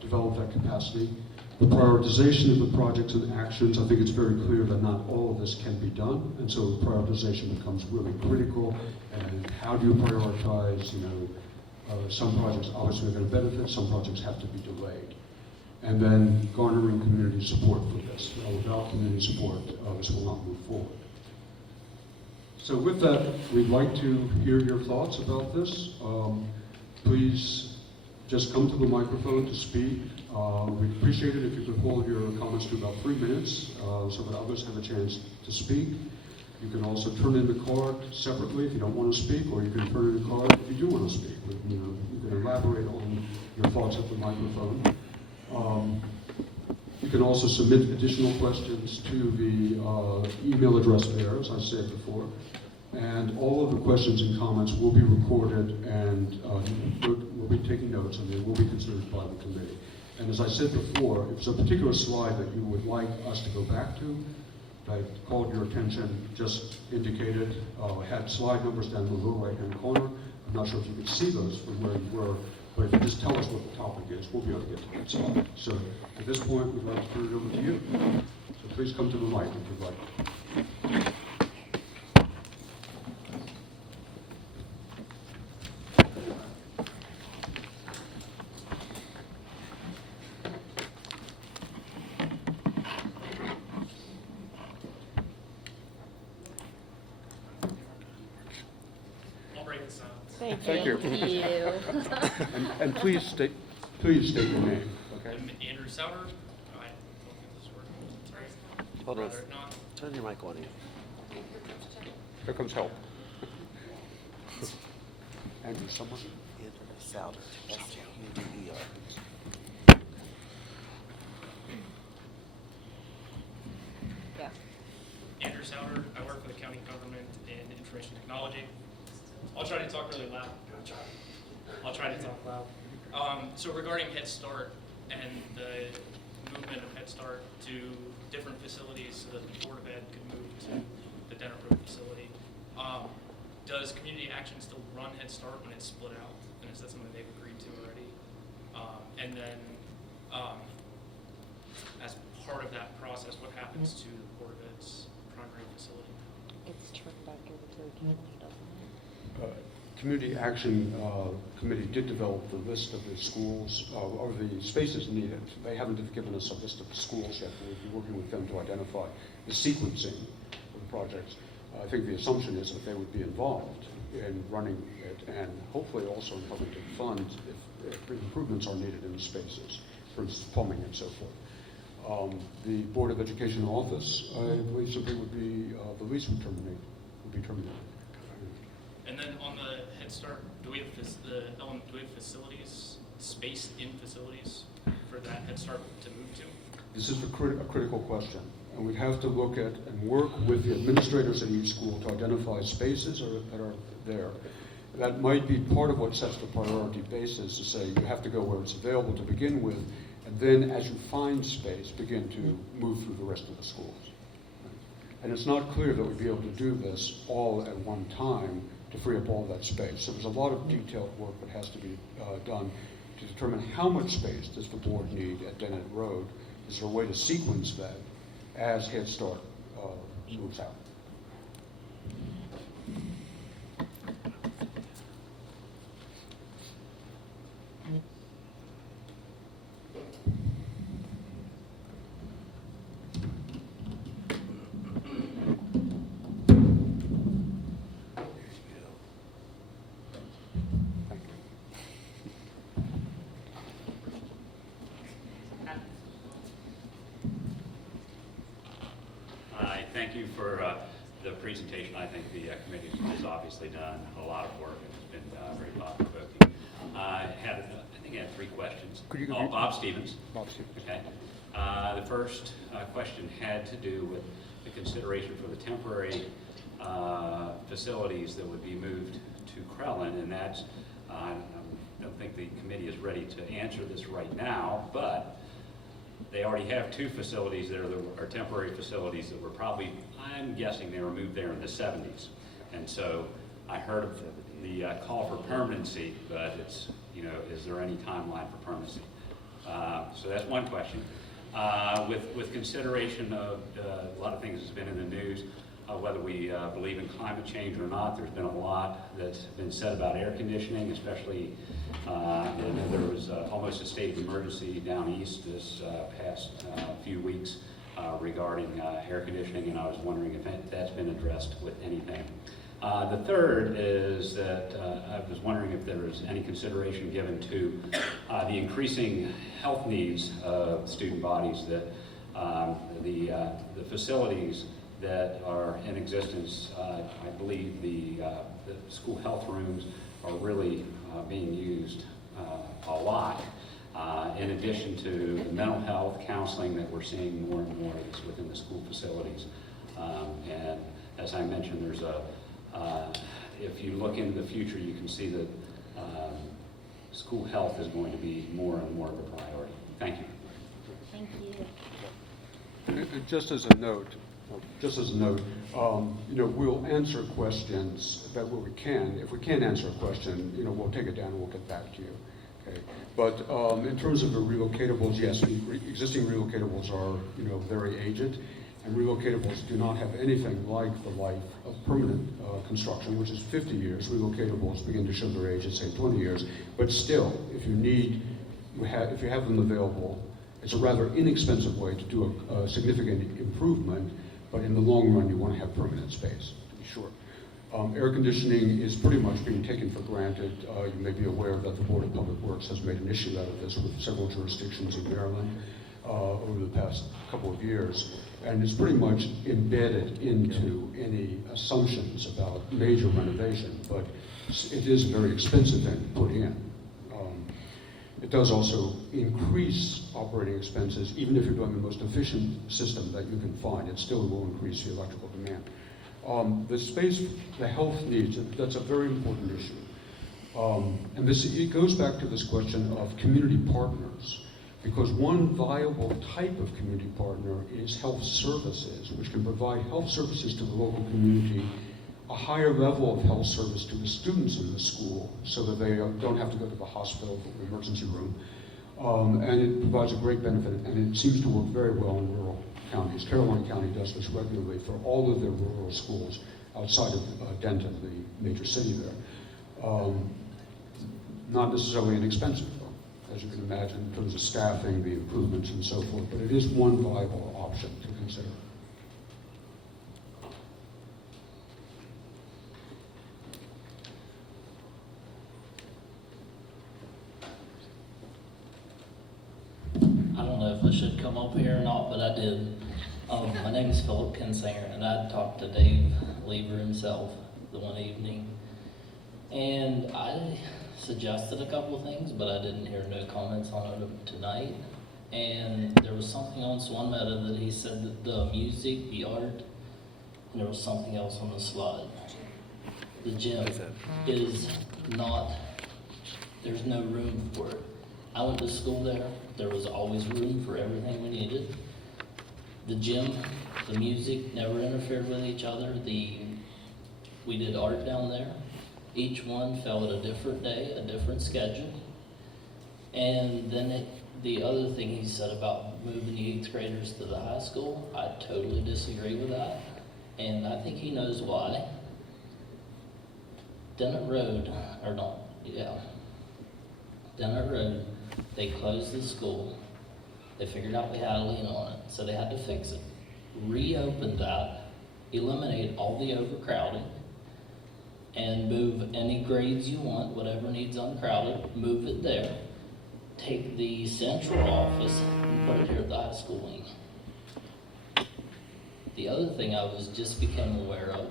develop that capacity. The prioritization of the projects and actions, I think it's very clear that not all of this can be done, and so prioritization becomes really critical. And how do you prioritize? Some projects obviously are going to benefit, some projects have to be delayed. And then garnering community support for this. Without community support, this will not move forward. So with that, we'd like to hear your thoughts about this. Please just come to the microphone to speak. We'd appreciate it if you could hold your comments to about 3 minutes so that others have a chance to speak. You can also turn in the card separately if you don't want to speak, or you can turn in the card if you do want to speak. You can elaborate on your thoughts at the microphone. You can also submit additional questions to the email address there, as I said before. And all of the questions and comments will be recorded, and we'll be taking notes, and they will be considered by the committee. And as I said before, if there's a particular slide that you would like us to go back to, that called your attention, just indicate it. Had slide numbers down in the lower right-hand corner. I'm not sure if you could see those from where you were, but if you just tell us what the topic is, we'll be able to get to that slide. So at this point, we'd like to turn it over to you. So please come to the mic if you'd like. Thank you. And please state your name, okay? I'm Andrew Sauer. I don't think this is working. Sorry. Hold on. Rather not. Turn your mic on. Here comes help. Andrew, someone? Andrew Sauer. S-U-D-E-R. Andrew Sauer. I work for the county government in information technology. I'll try to talk really loud. I'll try to talk loud. So regarding Head Start and the movement of Head Start to different facilities so that the Board of Ed could move to the Dennett Road facility, does Community Action still run Head Start when it's split out? And is that something they've agreed to already? And then as part of that process, what happens to the Board of Ed's primary facility? It's turned back over to the county, doesn't it? Community Action Committee did develop the list of the schools, or the spaces needed. They haven't given us a list of the schools yet. We'll be working with them to identify the sequencing of the projects. I think the assumption is that they would be involved in running it, and hopefully also in helping to fund if improvements are needed in the spaces, for instance, plumbing and so forth. The Board of Education office, I believe simply would be, the lease would be terminated. And then on the Head Start, do we have facilities, space in facilities for that Head Start to move to? This is a critical question, and we'd have to look at and work with the administrators in each school to identify spaces that are there. That might be part of what sets the priority basis, to say you have to go where it's available to begin with, and then as you find space, begin to move through the rest of the schools. And it's not clear that we'd be able to do this all at one time to free up all that space. So there's a lot of detailed work that has to be done to determine how much space does the board need at Dennett Road. Is there a way to sequence that as Head Start moves out? thank you for the presentation. I think the committee has obviously done a lot of work, and it's been very thought-provoking. I think I had 3 questions. Could you go Bob Stevens. Bob Stevens. Okay. The first question had to do with the consideration for the temporary facilities that would be moved to Crellin, and that's, I don't think the committee is ready to answer this right now, but they already have 2 facilities there that are temporary facilities that were probably, I'm guessing they were moved there in the 70s. And so I heard of the call for permanency, but it's, you know, is there any timeline for permanency? So that's one question. With consideration of a lot of things that's been in the news, whether we believe in climate change or not, there's been a lot that's been said about air conditioning, especially there was almost a state of emergency down east this past few weeks regarding air conditioning, and I was wondering if that's been addressed with anything. The third is that I was wondering if there was any consideration given to the increasing health needs of student bodies, that the facilities that are in existence, I believe the school health rooms are really being used a lot, in addition to the mental health counseling that we're seeing more and more is within the school facilities. And as I mentioned, there's if you look into the future, you can see that school health is going to be more and more of a priority. Thank you. Thank you. Just as a note, you know, we'll answer questions that where we can. If we can't answer a question, you know, we'll take it down and we'll get back to you. Okay. But in terms of the relocatables, yes, existing relocatables are, you know, very aged, and relocatables do not have anything like the life of permanent construction, which is 50 years. Relocatables begin to show their age at, say, 20 years. But still, if you have them available, it's a rather inexpensive way to do a significant improvement, but in the long run, you want to have permanent space, to be sure. Air conditioning is pretty much being taken for granted. You may be aware that the Board of Public Works has made an issue out of this with several jurisdictions in Maryland over the past couple of years. And it's pretty much embedded into any assumptions about major renovation, but it is a very expensive thing to put in. It does also increase operating expenses. Even if you're doing the most efficient system that you can find, it still will increase the electrical demand. The space, the health needs, that's a very important issue. And it goes back to this question of community partners, because one viable type of community partner is health services, which can provide health services to the local community, a higher level of health service to the students in the school so that they don't have to go to the hospital or the emergency room. And it provides a great benefit, and it seems to work very well in rural counties. Caroline County does this regularly for all of their rural schools outside of Denton, the major city there. Not necessarily inexpensive, though, as you can imagine, in terms of staffing, the improvements and so forth, but it is one viable option to consider. I don't know if I should come up here or not, but I did. My name is Philip Kinsinger, and I talked to Dave Lever himself the one evening. And I suggested a couple of things, but I didn't hear no comments on it tonight. And there was something on Swan Meadow that he said that the music, the art, and there was something else on the slide. The gym is not, there's no room for it. I went to school there. There was always room for everything we needed. The gym, the music never interfered with each other. We did art down there. Each one fell at a different day, a different schedule. And then the other thing he said about moving the 8th graders to the high school, I totally disagree with that. And I think he knows why. Dennett Road, they closed the school. They figured out we had a lien on it, so they had to fix it. Reopen that, eliminate all the overcrowding, and move any grades you want, whatever needs uncrowded, move it there. Take the central office and put it here at the high school wing. The other thing I was just became aware of,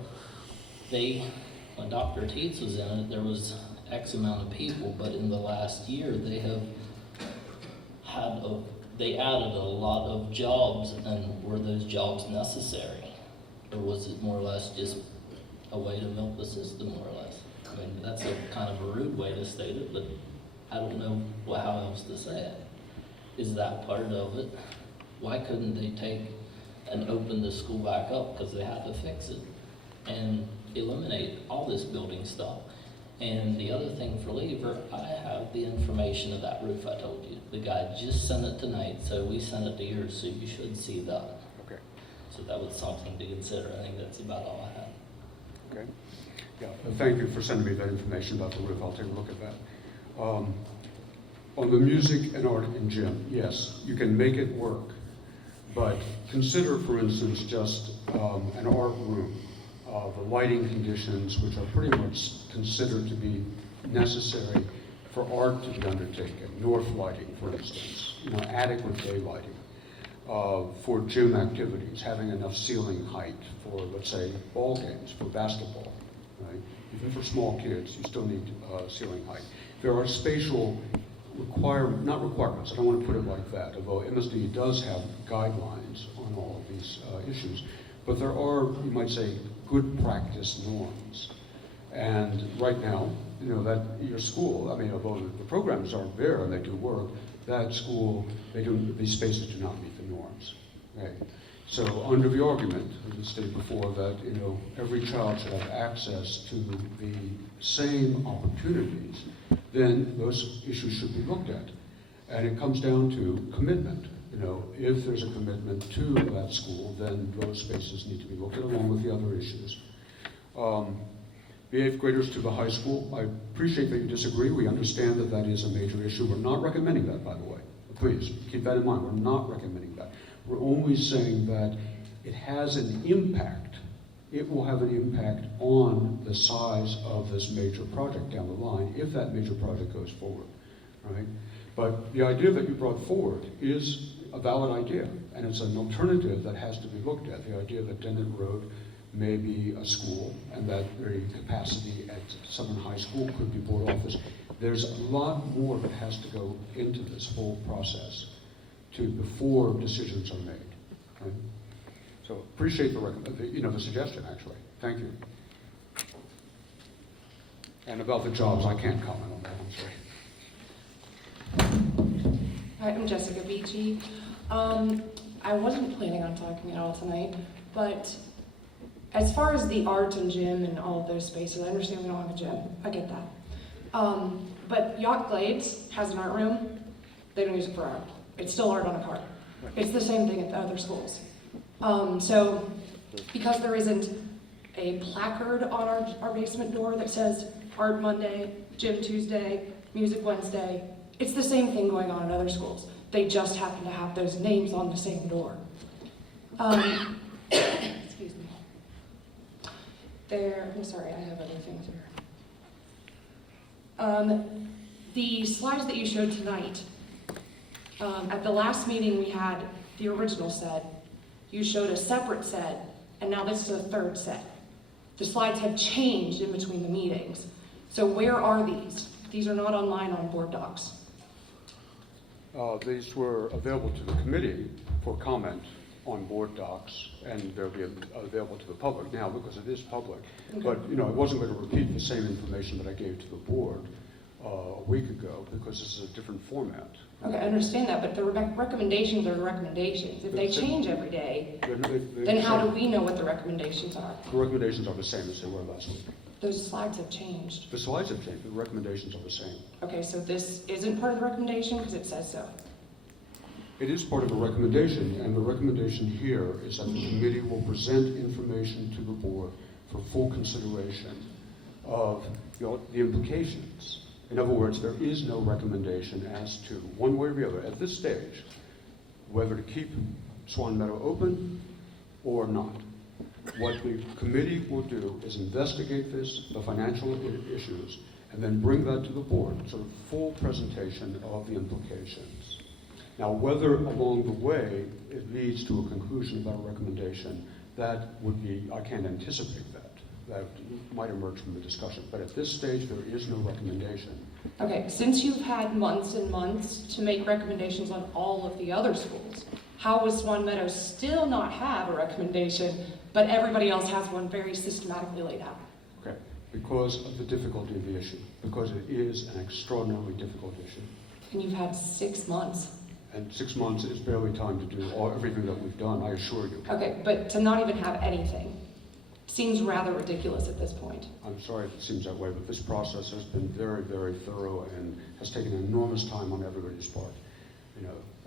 when Dr. Teets was in it, there was X amount of people, but in the last year, they added a lot of jobs, and were those jobs necessary? Or was it more or less just a way to milk the system, more or less? I mean, that's a kind of a rude way to state it, but I don't know how else to say it. Is that part of it? Why couldn't they take and open the school back up, because they had to fix it, and eliminate all this building stuff? And the other thing for Lever, I have the information of that roof I told you. The guy just sent it tonight, so we sent it to yours, so you should see that. Okay. So that was something to consider. I think that's about all I have. Okay. Yeah, thank you for sending me that information about the roof. I'll take a look at that. On the music and art in gym, yes, you can make it work, but consider, for instance, just an art room. The lighting conditions, which are pretty much considered to be necessary for art to be undertaken. North lighting, for instance, adequate daylighting. For gym activities, having enough ceiling height for, let's say, ball games, for basketball, right? Even for small kids, you still need ceiling height. There are spatial not requirements, I don't want to put it like that, although MSD does have guidelines on all of these issues, but there are, you might say, good practice norms. And right now, that your school, although the programs aren't there and they do work, that school, these spaces do not meet the norms, right? So under the argument, as I stated before, that every child should have access to the same opportunities, then those issues should be looked at. And it comes down to commitment. If there's a commitment to that school, then those spaces need to be looked at along with the other issues. The 8th graders to the high school, I appreciate that you disagree. We understand that that is a major issue. We're not recommending that, by the way. Please, keep that in mind. We're not recommending that. We're only saying that it has an impact. It will have an impact on the size of this major project down the line if that major project goes forward, right? But the idea that you brought forward is a valid idea, and it's an alternative that has to be looked at. The idea that Denton Road may be a school and that the capacity at Southern High School could be board office. There's a lot more that has to go into this whole process before decisions are made. Right? So appreciate the suggestion, actually. Thank you. And about the jobs, I can't comment on that, I'm sorry. Hi, I'm Jessica Beachy. I wasn't planning on talking at all tonight, but as far as the art and gym and all of those spaces, I understand we don't have a gym. I get that. But Yacht Glades has an art room. They don't use it for art. It's still art on a card. It's the same thing at the other schools. So because there isn't a placard on our basement door that says Art Monday, Gym Tuesday, Music Wednesday, it's the same thing going on in other schools. They just happen to have those names on the same door. Excuse me. I'm sorry, I have other things here. The slides that you showed tonight, at the last meeting we had the original set, you showed a separate set, and now this is a third set. The slides have changed in between the meetings. So where are these? These are not online on board docs. These were available to the committee for comment on board docs, and they'll be available to the public now because it is public. Okay. But I wasn't going to repeat the same information that I gave to the board a week ago because this is a different format. Okay, I understand that, but the recommendations are the recommendations. If they change every day, then how do we know what the recommendations are? The recommendations are the same as they were last week. Those slides have changed. The slides have changed, the recommendations are the same. Okay, so this isn't part of the recommendation because it says so. It is part of a recommendation, and the recommendation here is that the committee will present information to the board for full consideration of the implications. In other words, there is no recommendation as to, one way or the other, at this stage, whether to keep Swan Meadow open or not. What the committee will do is investigate this, the financial issues, and then bring that to the board, sort of full presentation of the implications. Now, whether along the way it leads to a conclusion about a recommendation, that would be, I can't anticipate that. That might emerge from the discussion. But at this stage, there is no recommendation. Okay, since you've had months and months to make recommendations on all of the other schools, how does Swan Meadows still not have a recommendation, but everybody else has one very systematically laid out? Okay, because of the difficulty of the issue, because it is an extraordinarily difficult issue. And you've had 6 months. And 6 months is barely time to do everything that we've done, I assure you. Okay, but to not even have anything seems rather ridiculous at this point. I'm sorry if it seems that way, but this process has been very, very thorough and has taken enormous time on everybody's part,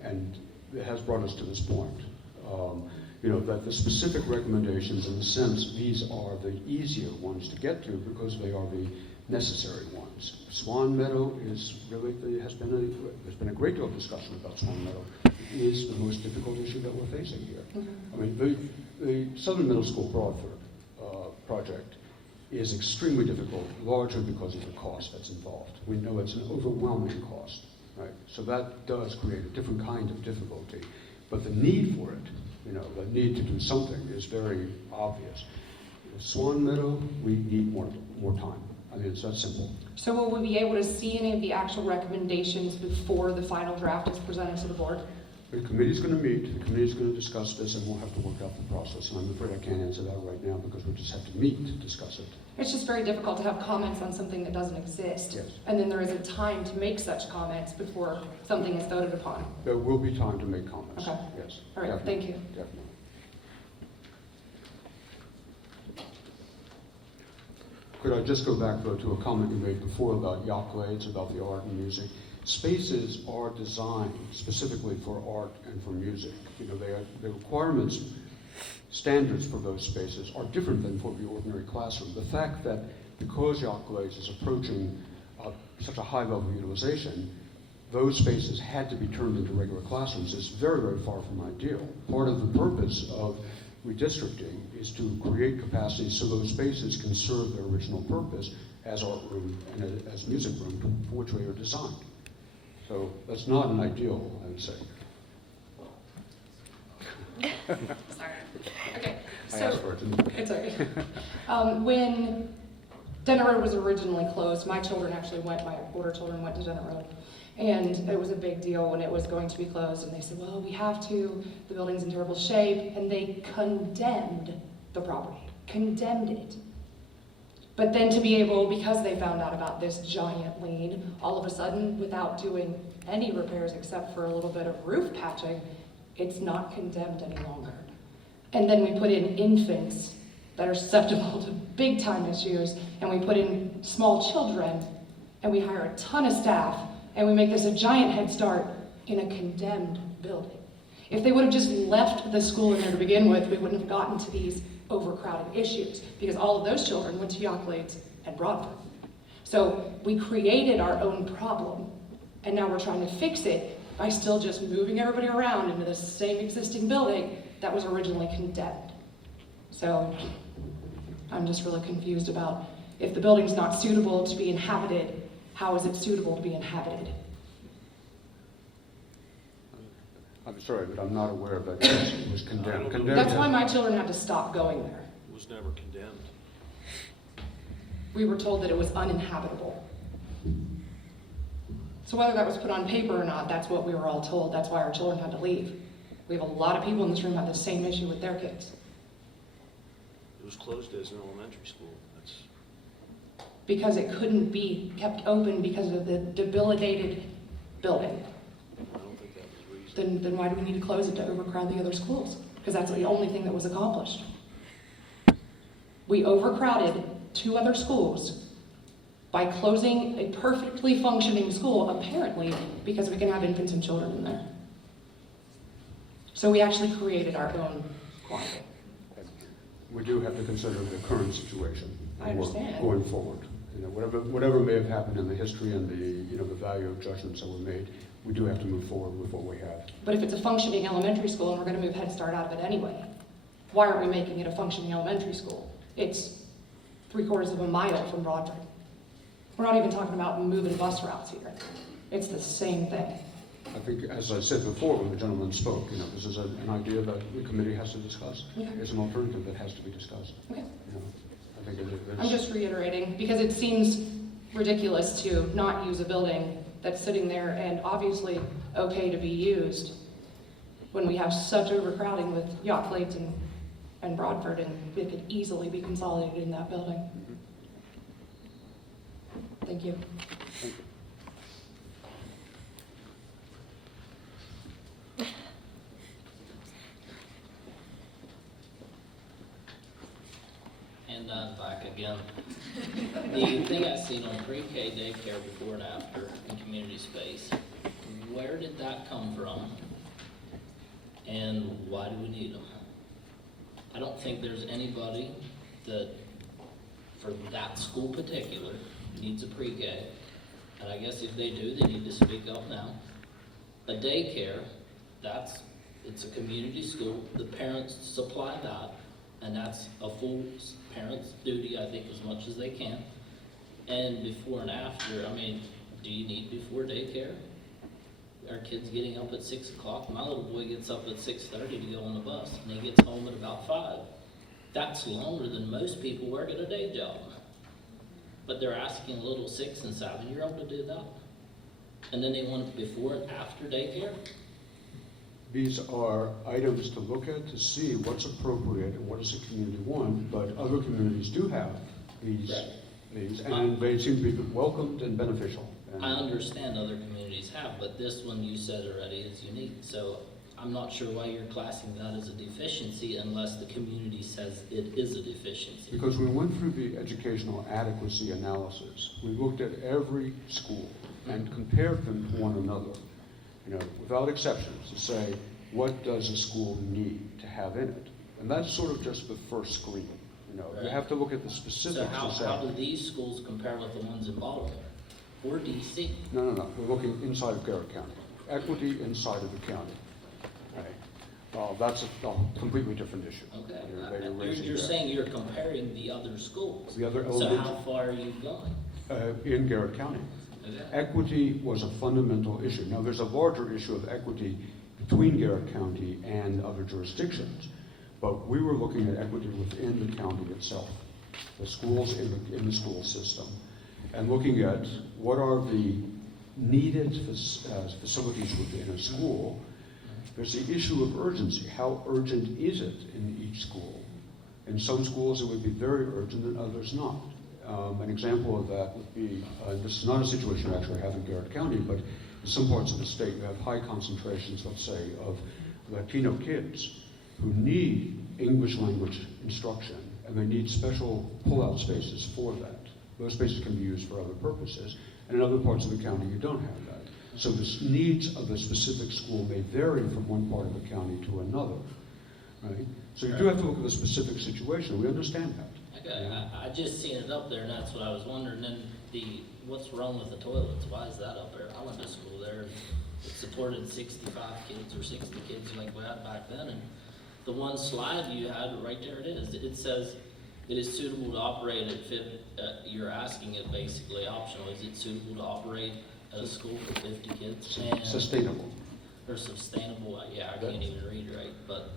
and it has brought us to this point. That the specific recommendations, in a sense, these are the easier ones to get to because they are the necessary ones. Swan Meadow is really, there's been a great deal of discussion about Swan Meadow. It is the most difficult issue that we're facing here. Mm-hmm. I mean, the Southern Middle School Broadford project is extremely difficult, largely because of the cost that's involved. We know it's an overwhelming cost, right? So that does create a different kind of difficulty. But the need for it, the need to do something is very obvious. Swan Meadow, we need more time. I mean, it's that simple. So will we be able to see any of the actual recommendations before the final draft is presented to the board? The committee's going to meet, the committee's going to discuss this, and we'll have to work out the process. And I'm afraid I can't answer that right now because we'll just have to meet to discuss it. It's just very difficult to have comments on something that doesn't exist. Yes. And then there isn't time to make such comments before something is voted upon. There will be time to make comments. Okay. Yes. All right, definitely, thank you. Definitely. Could I just go back, though, to a comment you made before about yacht glades, about the art and music? Spaces are designed specifically for art and for music. The requirements, standards for those spaces are different than for the ordinary classroom. The fact that because yacht glades is approaching such a high level of utilization, those spaces had to be turned into regular classrooms is very, very far from ideal. Part of the purpose of redistricting is to create capacity so those spaces can serve their original purpose as art room and as music room for which they are designed. So that's not an ideal, I would say. Sorry. Okay, I asked for it, didn't I? it's okay. When Dennett Road was originally closed, my older children went to Dennett Road. And it was a big deal when it was going to be closed, and they said, well, we have to, the building's in terrible shape, and they condemned the property, condemned it. But then to be able, because they found out about this giant lien, all of a sudden, without doing any repairs except for a little bit of roof patching, it's not condemned any longer. And then we put in infants that are susceptible to big time issues, and we put in small children, and we hire a ton of staff, and we make this a giant head start in a condemned building. If they would have just left the school in there to begin with, we wouldn't have gotten to these overcrowded issues, because all of those children went to yacht glades and Broadford. So we created our own problem, and now we're trying to fix it by still just moving everybody around into the same existing building that was originally condemned. So I'm just really confused about, if the building's not suitable to be inhabited, how is it suitable to be inhabited? I'm sorry, but I'm not aware of that case. It was condemned. That's why my children had to stop going there. It was never condemned. We were told that it was uninhabitable. So whether that was put on paper or not, that's what we were all told. That's why our children had to leave. We have a lot of people in this room who have the same issue with their kids. It was closed as an elementary school. That's Because it couldn't be kept open because of the debilitated building. I don't think that was reasonable. Then why do we need to close it to overcrowd the other schools? Because that's the only thing that was accomplished. We overcrowded 2 other schools by closing a perfectly functioning school, apparently, because we can have infants and children in there. So we actually created our own quandary. We do have to consider the current situation. I understand. Going forward. Whatever may have happened in the history and the value of judgments that were made, we do have to move forward with what we have. But if it's a functioning elementary school and we're going to move Head Start out of it anyway, why aren't we making it a functioning elementary school? It's 3/4 of a mile from Broadford. We're not even talking about moving bus routes here. It's the same thing. I think, as I said before when the gentleman spoke, this is an idea that the committee has to discuss. Okay. It's an alternative that has to be discussed. Okay. I think it's. I'm just reiterating, because it seems ridiculous to not use a building that's sitting there and obviously okay to be used when we have such overcrowding with Yacht Flakes and Broadford, and it could easily be consolidated in that building. Thank you. And I'm back again. The thing I seen on pre-K daycare before and after in community space, where did that come from? And why do we need them? I don't think there's anybody that, for that school particular, needs a pre-K. And I guess if they do, they need to speak up now. A daycare, it's a community school, the parents supply that, and that's a full parent's duty, I think, as much as they can. And before and after, I mean, do you need before daycare? Are kids getting up at 6 o'clock? My little boy gets up at 6:30 to go on the bus, and he gets home at about 5. That's longer than most people work at a day job. But they're asking a little 6 and 7-year-old to do that. And then they want it before and after daycare? These are items to look at to see what's appropriate and what does the community want, but other communities do have these, and they seem to be welcomed and beneficial. I understand other communities have, but this one you said already is unique. So I'm not sure why you're classing that as a deficiency unless the community says it is a deficiency. Because we went through the educational adequacy analysis. We looked at every school and compared them to one another, without exceptions, to say, what does a school need to have in it? And that's sort of just the first screen. You have to look at the specifics. So how do these schools compare with the ones in Baltimore or DC? No. We're looking inside of Garrett County. Equity inside of the county. Right. That's a completely different issue. Okay. You're saying you're comparing the other schools. The other So element, how far are you going? in Garrett County. Okay. Equity was a fundamental issue. Now, there's a larger issue of equity between Garrett County and other jurisdictions, but we were looking at equity within the county itself, the schools in the school system, and looking at what are the needed facilities within a school. There's the issue of urgency. How urgent is it in each school? In some schools, it would be very urgent, and others not. An example of that would be, this is not a situation we actually have in Garrett County, but in some parts of the state, you have high concentrations, let's say, of Latino kids who need English language instruction, and they need special pull-out spaces for that. Those spaces can be used for other purposes, and in other parts of the county, you don't have that. So the needs of the specific school may vary from one part of the county to another, right? So you do have to look at the specific situation. We understand that. Okay, I just seen it up there, and that's what I was wondering. Then what's wrong with the toilets? Why is that up there? I went to school there. It supported 65 kids or 60 kids like we had back then. And the one slide you had, right there it is. It says it is suitable to operate at 50. You're asking it basically optional. Is it suitable to operate at a school for 50 kids? And Sustainable. or sustainable? Yeah, I can't even read right, but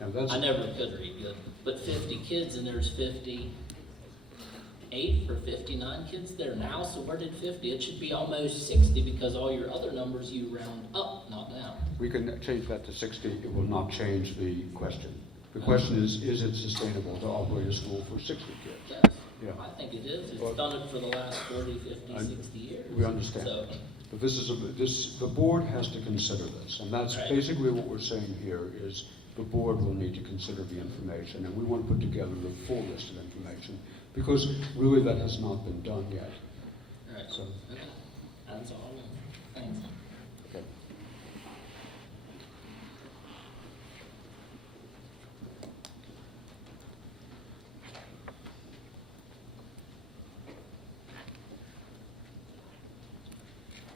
That's, I never could read good. But 50 kids, and there's 58 or 59 kids there now, so where did 50? It should be almost 60 because all your other numbers you round up, not down. we can change that to 60. It will not change the question. The question is it sustainable to operate a school for 60 kids? Yes, Yeah. I think it is. It's Well, done it for the last 40, 50, 60 years. We understand. So, But the board has to consider this, and that's Right. basically what we're saying here is the board will need to consider the information, and we want to put together the full list of information, because really that has not been done yet. right. So, Okay. That's all. Thanks. okay.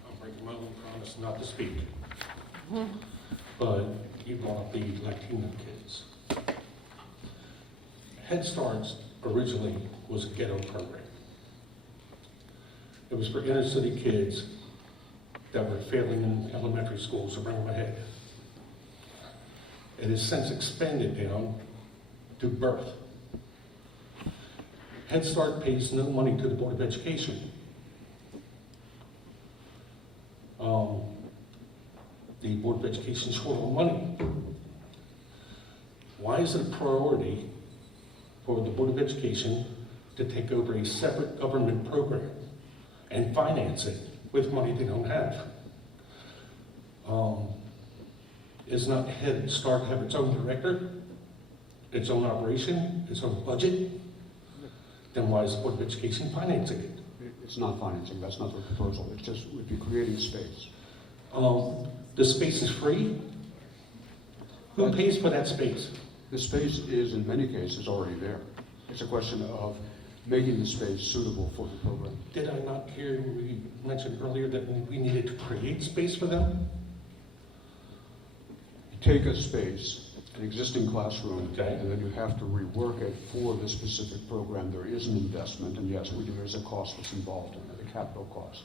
I'm breaking my own promise not to speak. But you brought up the Latino kids. Head Start originally was a ghetto program. It was for inner city kids that were failing in elementary schools to bring them ahead. It has since expanded down to birth. Head Start pays no money to the Board of Education. The Board of Education is short on money. Why is it a priority for the Board of Education to take over a separate government program and finance it with money they don't have? Is not Head Start have its own director, its own operation, its own budget? Then why is the Board of Education financing it? It's not financing, that's not the proposal, it's just, we'd be creating space. The space is free? Who pays for that space? The space is, in many cases, already there. It's a question of making the space suitable for the program. Did I not hear we mentioned earlier that we needed to create space for them? You take a space, an existing classroom, Okay. and then you have to rework it for the specific program. There is an investment, and yes, there is a cost that's involved in it, a capital cost.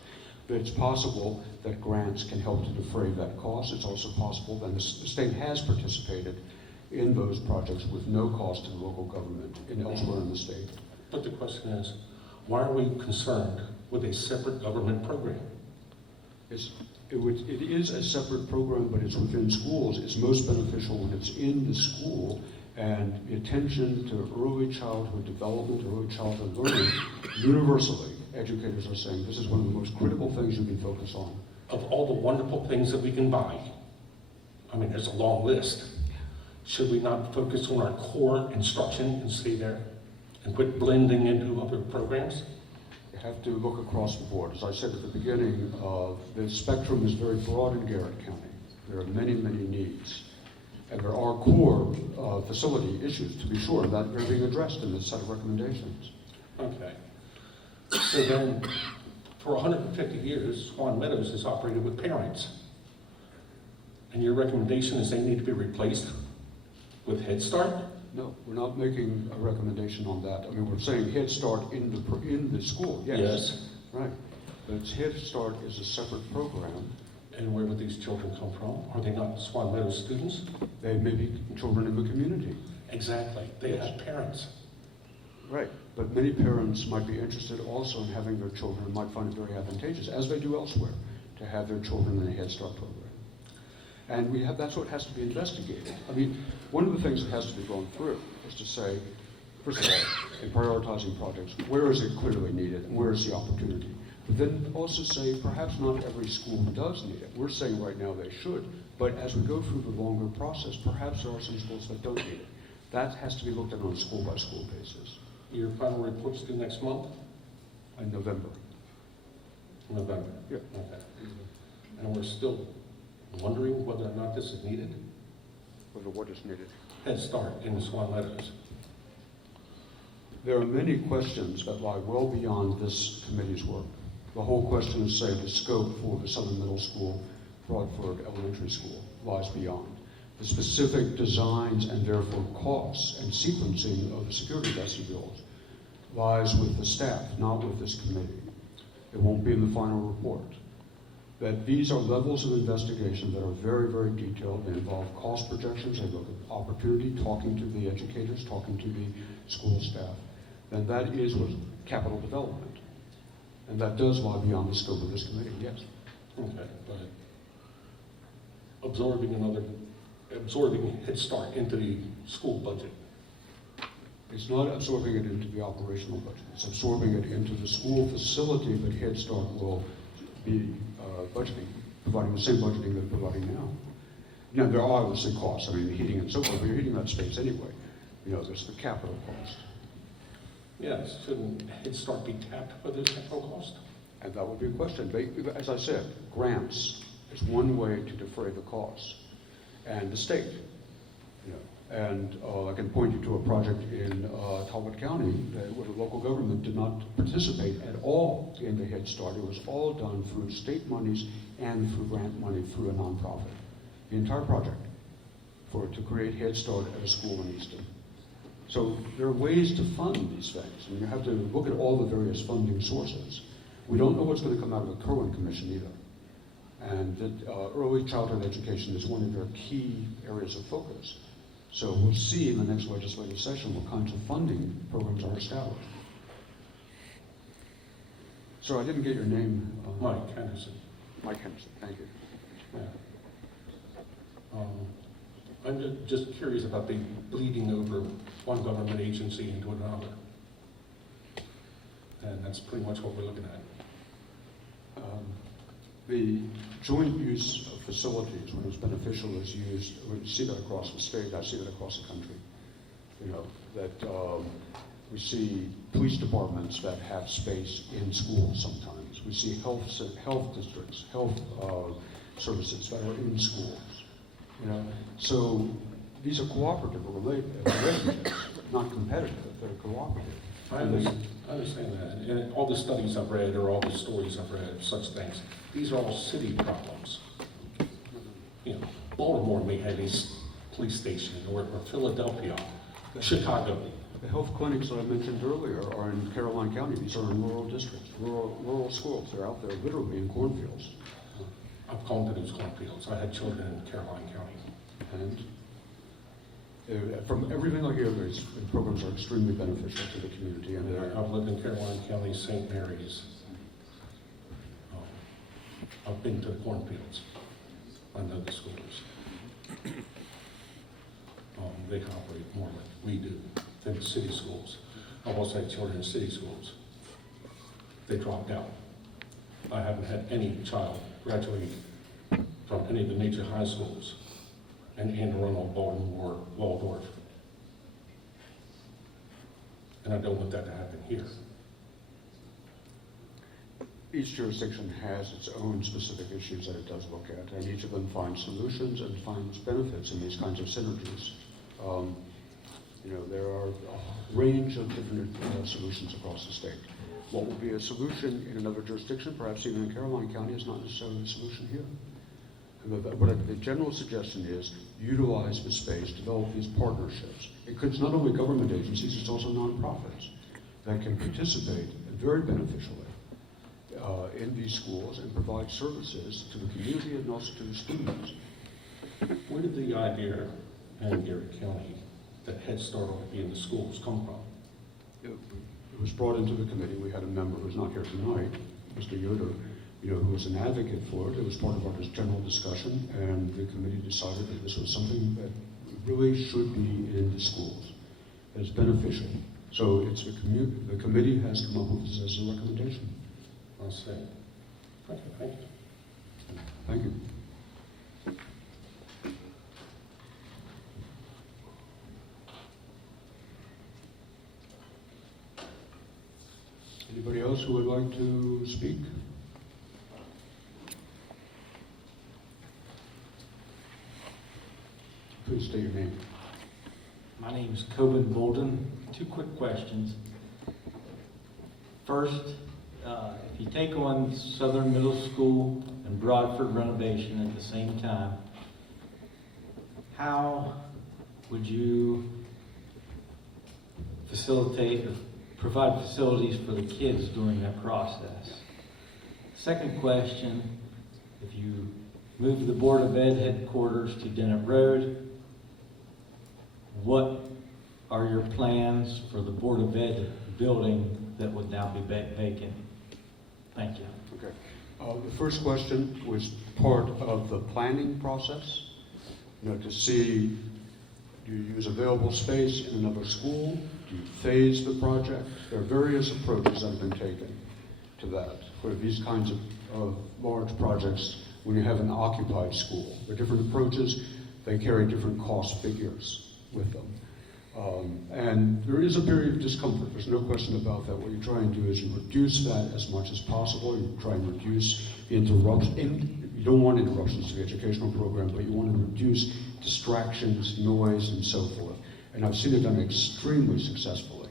But it's possible that grants can help to defray that cost. It's also possible, and the state has participated in those projects with no cost to the local government and elsewhere in the state. But the question is, why are we concerned with a separate government program? It is a separate program, but it's within schools. It's most beneficial when it's in the school, and the attention to early childhood development, early childhood learning, universally, educators are saying this is one of the most critical things you can focus on. Of all the wonderful things that we can buy, I mean, there's a long list. Should we not focus on our core instruction and stay there and quit blending into other programs? You have to look across the board. As I said at the beginning, the spectrum is very broad in Garrett County. There are many, many needs. And there are core facility issues, to be sure, that they're being addressed in this set of recommendations. Okay. So then, for 150 years, Swan Meadows has operated with parents. And your recommendation is they need to be replaced with Head Start? No, we're not making a recommendation on that. I mean, we're saying Head Start in the school, yes. Right. But Head Start is a separate program. And where would these children come from? Are they not Swan Meadows students? They may be children in the community. Exactly. They have parents. Right. But many parents might be interested also in having their children and might find it very advantageous, as they do elsewhere, to have their children in a Head Start program. And that's what has to be investigated. I mean, one of the things that has to be gone through is to say, first of all, in prioritizing projects, where is it clearly needed and where is the opportunity? But then also say, perhaps not every school does need it. We're saying right now they should, but as we go through the longer process, perhaps there are some schools that don't need it. That has to be looked at on a school-by-school basis. Your final report's due next month? In November. November? Yeah. Okay. And we're still wondering whether or not this is needed? Whether what is needed? Head Start in the Swan Meadows. There are many questions that lie well beyond this committee's work. The whole question of, say, the scope for the Southern Middle School, Broadford Elementary School lies beyond. The specific designs and therefore costs and sequencing of the security vestibules lies with the staff, not with this committee. It won't be in the final report. That these are levels of investigation that are very, very detailed. They involve cost projections, they look at opportunity, talking to the educators, talking to the school staff. And that is what capital development. And that does lie beyond the scope of this committee, yes. Okay, but absorbing Head Start into the school budget. It's not absorbing it into the operational budget. It's absorbing it into the school facility that Head Start will be budgeting, providing the same budgeting they're providing now. Now, there are obviously costs. I mean, the heating and so forth, but you're heating that space anyway. You know, there's the capital cost. Yes, shouldn't Head Start be tapped for this capital cost? And that would be a question. As I said, grants is one way to defray the costs. And the state, you know. And I can point you to a project in Talbot County where the local government did not participate at all in the Head Start. It was all done through state monies and through grant money through a nonprofit. The entire project to create Head Start at a school in Easton. So there are ways to fund these things. I mean, you have to look at all the various funding sources. We don't know what's going to come out of the Kerwin Commission either. and that early childhood education is one of their key areas of focus. So we'll see in the next legislative session what kinds of funding programs are established. So I didn't get your name. Mike Henderson. Mike Henderson, thank you. Yeah. I'm just curious about the bleeding over one government agency into another. And that's pretty much what we're looking at. The joint use of facilities, when it's beneficial, is used. We see that across the state. I see that across the country. You know, that we see police departments that have space in schools sometimes. We see health districts, health services that are in schools. You know, so these are cooperative relationships, not competitive. They're cooperative. I understand that. And all the studies I've read or all the stories I've read of such things, these are all city problems. You know, Baltimore may have a police station, or Philadelphia, Chicago. The health clinics that I mentioned earlier are in Caroline County. These are in rural districts, rural schools. They're out there literally in cornfields. I've gone to those cornfields. I had children in Caroline County. And from everything I hear, the programs are extremely beneficial to the community. And I've lived in Caroline County, St. Mary's. I've been to the cornfields. I know the schools. They operate more like we do than the city schools. I've also had children in city schools. They dropped out. I haven't had any child graduate from any of the major high schools in Anne Arundel, Baltimore, Waldorf. And I don't want that to happen here. each jurisdiction has its own specific issues that it does look at, and each of them finds solutions and finds benefits in these kinds of synergies. There are a range of different solutions across the state. What will be a solution in another jurisdiction, perhaps even in Caroline County, is not necessarily a solution here. The general suggestion is utilize the space, develop these partnerships. It's not only government agencies, it's also nonprofits that can participate very beneficially in these schools and provide services to the community and also to the students. Where did the idea in Garrett County that Head Start ought to be in the schools come from? It was brought into the committee. We had a member who's not here tonight, Mr. Yoder, who was an advocate for it. It was part of our general discussion, and the committee decided that this was something that really should be in the schools. It's beneficial. So it's the committee has come up with this as a recommendation. I'll say. Okay, thank you. Thank you. Anybody else who would like to speak? Please state your name. My name is Coben Bolden. 2 quick questions. First, if you take on Southern Middle School and Broadford renovation at the same time, how would you facilitate or provide facilities for the kids during that process? Second question, if you move the Board of Ed headquarters to Dennett Road, what are your plans for the Board of Ed building that would now be vacant? Thank you. Okay. The first question was part of the planning process, to see, do you use available space in another school? Do you phase the project? There are various approaches that have been taken to that for these kinds of large projects when you have an occupied school. There are different approaches. They carry different cost figures with them. And there is a period of discomfort. There's no question about that. What you try and do is you reduce that as much as possible. You try and reduce interruption. You don't want interruptions to the educational program, but you want to reduce distractions, noise, and so forth. And I've seen it done extremely successfully,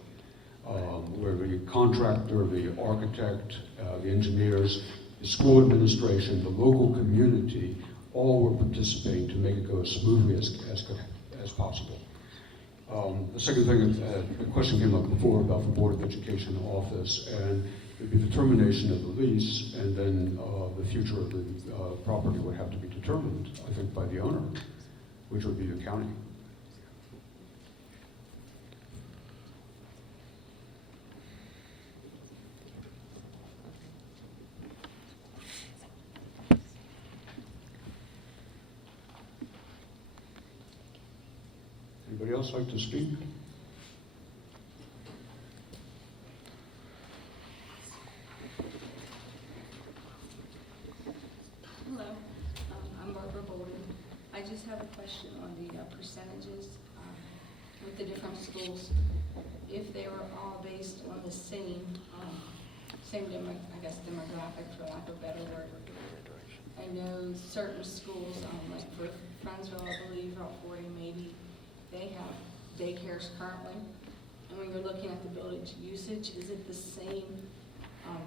where the contractor, the architect, the engineers, the school administration, the local community, all were participating to make it go as smoothly as possible. The second thing, the question came up before about the Board of Education office, and there'd be the termination of the lease, and then the future of the property would have to be determined, I think, by the owner, which would be the county. Anybody else like to speak? Hello, I'm Barbara Bolden. I just have a question on the percentages with the different schools. If they were all based on the same, demographic, for lack of a better word. I know certain schools, like for Friendsville, I believe, Route 40 maybe, they have daycares currently. And when you're looking at the building usage, is it the same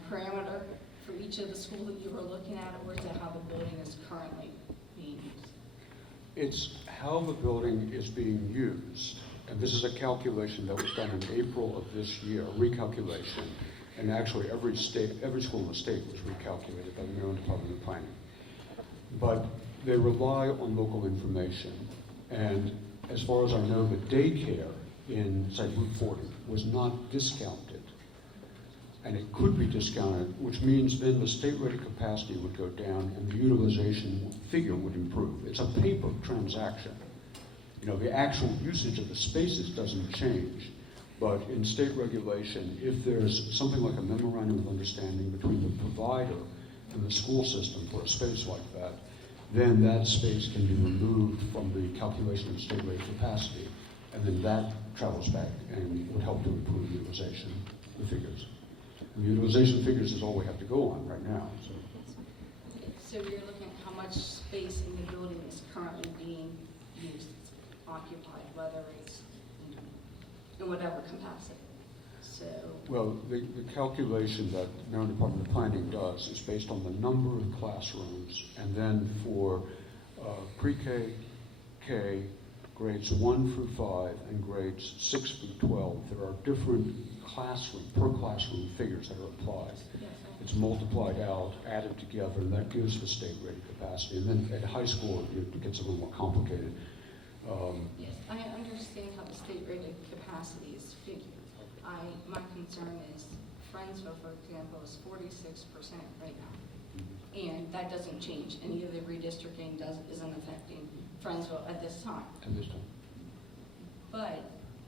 parameter for each of the schools that you were looking at, or is that how the building is currently being used? It's how the building is being used. And this is a calculation that was done in April of this year, a recalculation. And actually every school in the state was recalculated by the Maryland Department of Planning. But they rely on local information. And as far as I know, the daycare in, say, Route 40 was not discounted. And it could be discounted, which means then the state rated capacity would go down and the utilization figure would improve. It's a paper transaction. You know, the actual usage of the spaces doesn't change. But in state regulation, if there's something like a memorandum of understanding between the provider and the school system for a space like that, then that space can be removed from the calculation of state rate capacity, and then that travels back and would help to improve utilization, the figures. And the utilization figures is all we have to go on right now. So you're looking at how much space in the building is currently being used, occupied, whether it's in whatever capacity. So, well, the calculation that the Maryland Department of Planning does is based on the number of classrooms, and then for pre-K, K, grades 1 through 5, and grades 6 through 12, there are different per classroom figures that are applied. It's multiplied out, added together, and that gives the state rated capacity. And then at high school, it gets a little more complicated. yes, I understand how the state rated capacity is figured. My concern is Friendsville, for example, is 46% right now. And that doesn't change. Any of the redistricting isn't affecting Friendsville at this time. At this time. But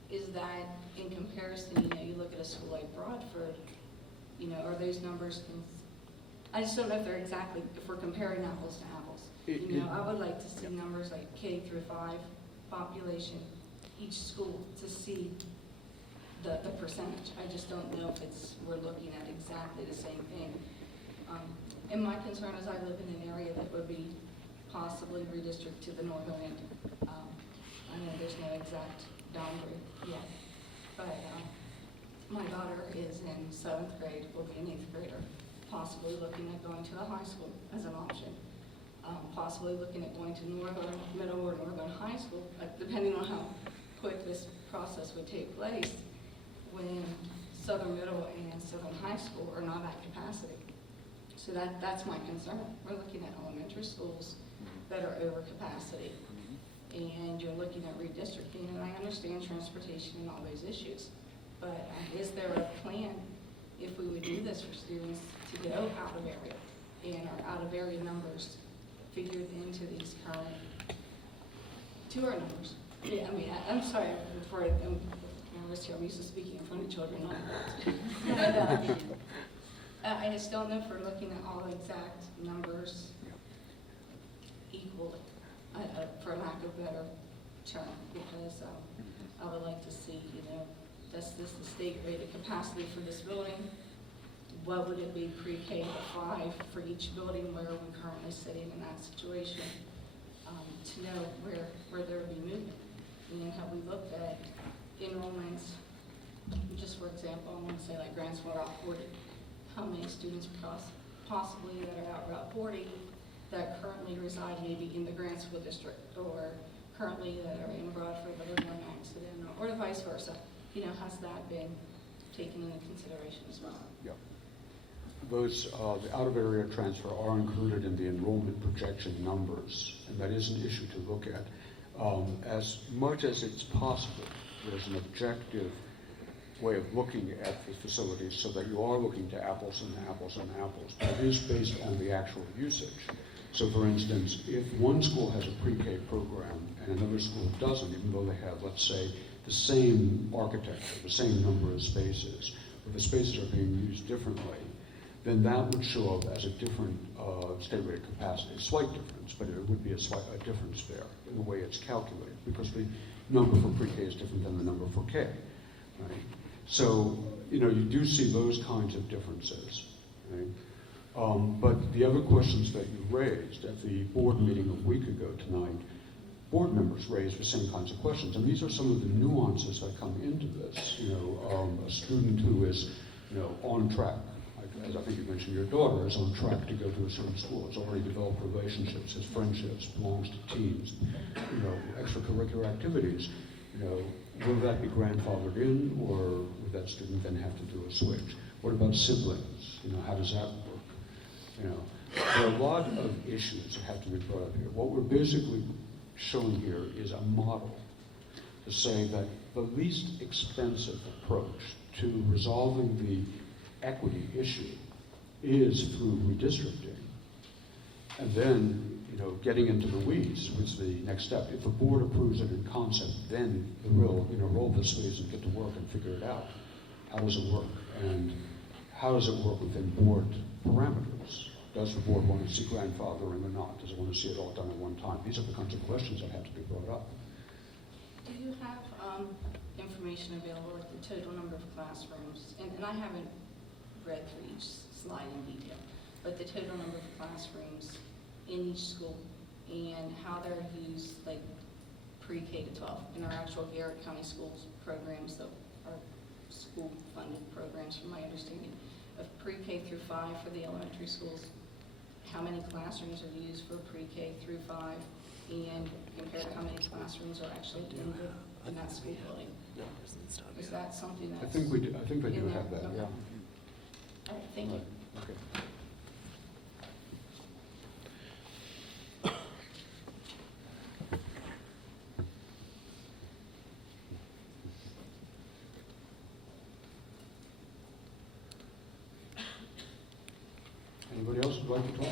is that in comparison, you look at a school like Broadford, are those numbers, I just don't know if they're exactly, if we're comparing apples to apples. I would like to see numbers like K through 5 population, each school, to see the percentage. I just don't know if we're looking at exactly the same thing. And my concern is I live in an area that would be possibly redistricted to the northern end. I know there's no exact boundary yet, but my daughter is in 7th grade, will be an 8th grader, possibly looking at going to the high school as an option. Possibly looking at going to Northern Middle or Northern High School, depending on how quick this process would take place, when Southern Middle and Southern High School are not at capacity. So that's my concern. We're looking at elementary schools that are over capacity, and you're looking at redistricting, and I understand transportation and all those issues, but is there a plan if we would do this for students to go out of area, and our out of area numbers figured into these current tour numbers? Yeah, I'm sorry for it. I'm used to speaking in front of children, not adults. I just don't know if we're looking at all exact numbers equally, for lack of a better term, because I would like to see, that's the state rated capacity for this building. What would it be pre-K to 5 for each building where we're currently sitting in that situation, to know where there would be movement. And have we looked at enrollments, just for example, I want to say like Grantsville Route 40, how many students possibly that are out Route 40 that currently reside maybe in the Grantsville district, or currently that are in Broadford that are an accident, or vice versa. Has that been taken into consideration as well? Yep. those, the out-of-area transfer are included in the enrollment projection numbers, and that is an issue to look at. As much as it's possible, there's an objective way of looking at the facilities so that you are looking to apples and apples and apples, but it is based on the actual usage. So for instance, if one school has a pre-K program and another school doesn't, even though they have, let's say, the same architecture, the same number of spaces, but the spaces are being used differently, then that would show up as a different state rate capacity, a slight difference, but it would be a difference there in the way it's calculated, because the number for pre-K is different than the number for K, right? So, you know, you do see those kinds of differences, right? But the other questions that you raised at the board meeting a week ago tonight, board members raised the same kinds of questions, and these are some of the nuances that come into this. You know, a student who is, you know, on track, as I think you mentioned, your daughter is on track to go to a certain school, has already developed relationships, has friendships, belongs to teams, you know, extracurricular activities. You know, will that be grandfathered in, or would that student then have to do a switch? What about siblings? You know, how does that work? You know, there are a lot of issues that have to be brought up here. What we're basically showing here is a model to say that the least expensive approach to resolving the equity issue is through redistricting. And then, you know, getting into the weeds was the next step. If the board approves it in concept, then we'll, you know, roll the sleeves and get to work and figure it out. How does it work? And how does it work within board parameters? Does the board want to see grandfathering or not? Does it want to see it all done at one time? These are the kinds of questions that have to be brought up. Do you have information available, like the total number of classrooms? And I haven't read through each slide in detail, but the total number of classrooms in each school and how they're used, like pre-K to 12 in our actual Garrett County schools programs that are school-funded programs, from my understanding, of pre-K through 5 for the elementary schools. How many classrooms are used for pre-K through 5, and compared to how many classrooms are actually in that school building? Is that something that's... I think we do. I think they do have that, okay. yeah. All right, thank you. Okay. Anybody else would like to talk?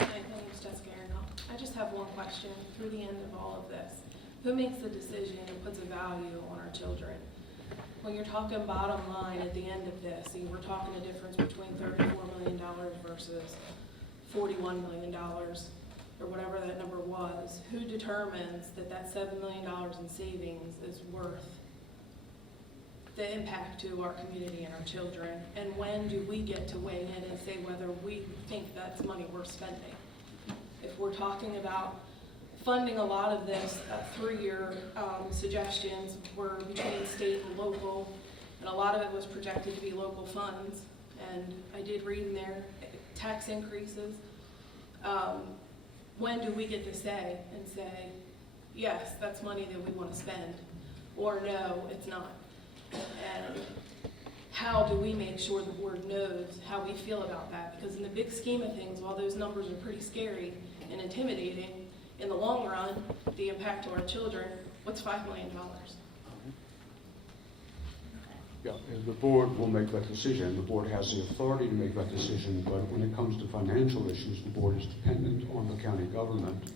Hi, my name is Jessica Arenal. I just have one question. Through the end of all of this, who makes the decision and puts a value on our children? When you're talking bottom line at the end of this, and we're talking a difference between $34 million versus $41 million, or whatever that number was, who determines that that $7 million in savings is worth the impact to our community and our children? And when do we get to weigh in and say whether we think that's money worth spending? If we're talking about funding a lot of this, 3-year suggestions were between state and local, and a lot of it was projected to be local funds. And I did read in there tax increases. When do we get to say yes, that's money that we want to spend, or no, it's not? And how do we make sure the board knows how we feel about that? Because in the big scheme of things, while those numbers are pretty scary and intimidating, in the long run, the impact to our children, what's $5 million? Yeah, and the board will make that decision. The board has the authority to make that decision, but when it comes to financial issues, the board is dependent on the county government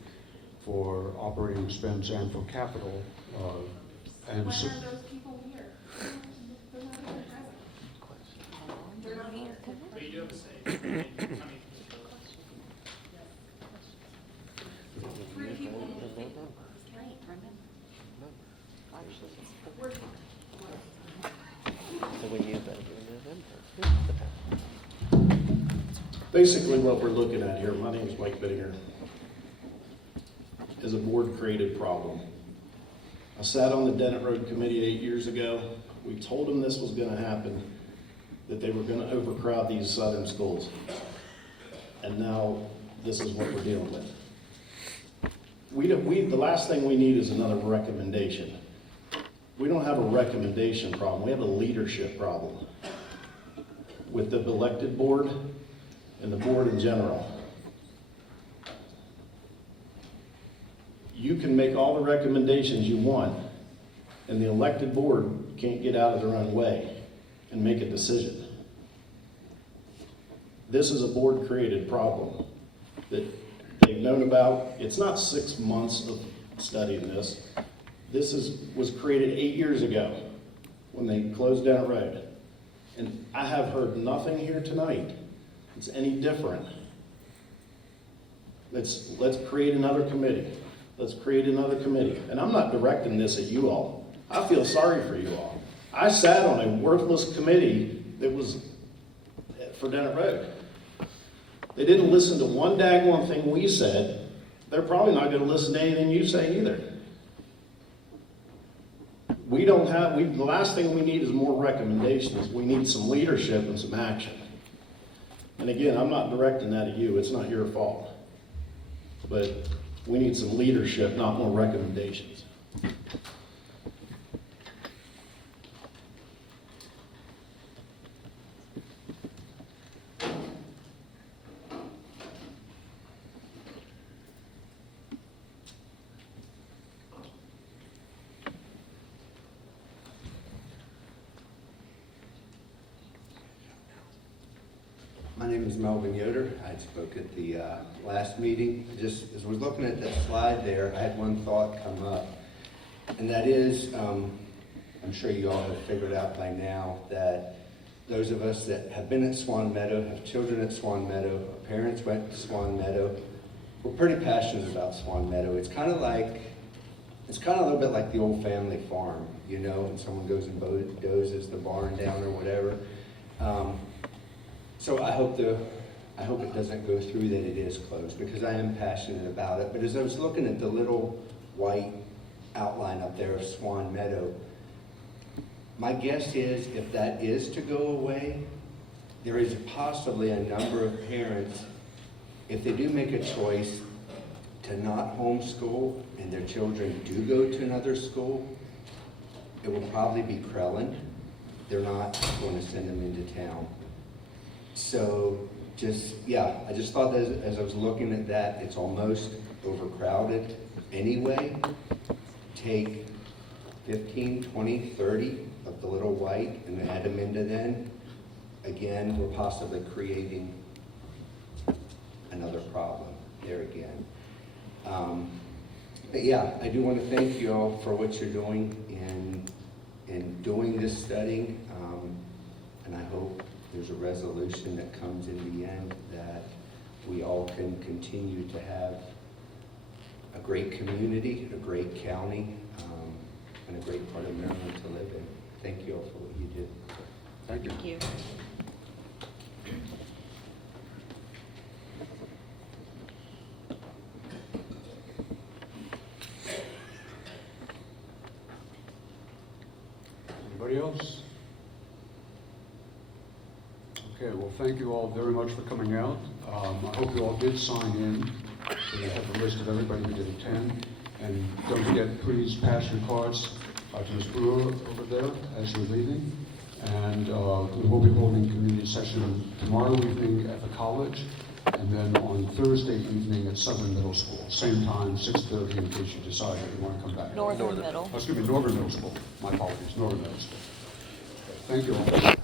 for operating expense and for capital. When are those people here? They're not even present. They're not here. But you do have a say. Three people in the state. Basically, what we're looking at here, my name is Mike Bittinger, is a board-created problem. I sat on the Dennett Road Committee 8 years ago. We told them this was going to happen, that they were going to overcrowd these southern schools. And now this is what we're dealing with. The last thing we need is another recommendation. We don't have a recommendation problem, we have a leadership problem with the elected board and the board in general. You can make all the recommendations you want, and the elected board can't get out of their own way and make a decision. This is a board-created problem that they've known about. It's not 6 months of studying this. This was created 8 years ago when they closed Dennett Road. And I have heard nothing here tonight that's any different. Let's create another committee. Let's create another committee. And I'm not directing this at you all. I feel sorry for you all. I sat on a worthless committee that was for Dennett Road. They didn't listen to one daggone thing we said. They're probably not going to listen to anything you say either. The last thing we need is more recommendations. We need some leadership and some action. And again, I'm not directing that at you. It's not your fault. But we need some leadership, not more recommendations. My name is Melvin Yoder. I spoke at the last meeting. Just as we're looking at that slide there, I had one thought come up, and that is, I'm sure you all have figured out by now that those of us that have been at Swan Meadow, have children at Swan Meadow, our parents went to Swan Meadow, we're pretty passionate about Swan Meadow. It's kind of a little bit like the old family farm, you know, when someone goes and dozes the barn down or whatever. So I hope it doesn't go through that it is closed, because I am passionate about it. But as I was looking at the little white outline up there of Swan Meadow, my guess is if that is to go away, there is possibly a number of parents, if they do make a choice to not homeschool and their children do go to another school, it will probably be Krellen. They're not going to send them into town. So I just thought that as I was looking at that, it's almost overcrowded anyway. Take 15, 20, 30 of the little white and add them into then. Again, we're possibly creating another problem there again. But yeah, I do want to thank you all for what you're doing in doing this studying. And I hope there's a resolution that comes in the end that we all can continue to have a great community, a great county, and a great part of Maryland to live in. Thank you all for what you do. Thank you. Thank you. Anybody else? Okay, well, thank you all very much for coming out. I hope you all did sign in. So you have the list of everybody who did attend. And don't forget, please pass your cards to Ms. Brewer over there as you're leaving. And we will be holding community session tomorrow evening at the college, and then on Thursday evening at Southern Middle School. Same time, 6:30, in case you decide that you want to come back. Northern Middle. Excuse me, Northern Middle School. My apologies, Northern Middle School. Thank you all.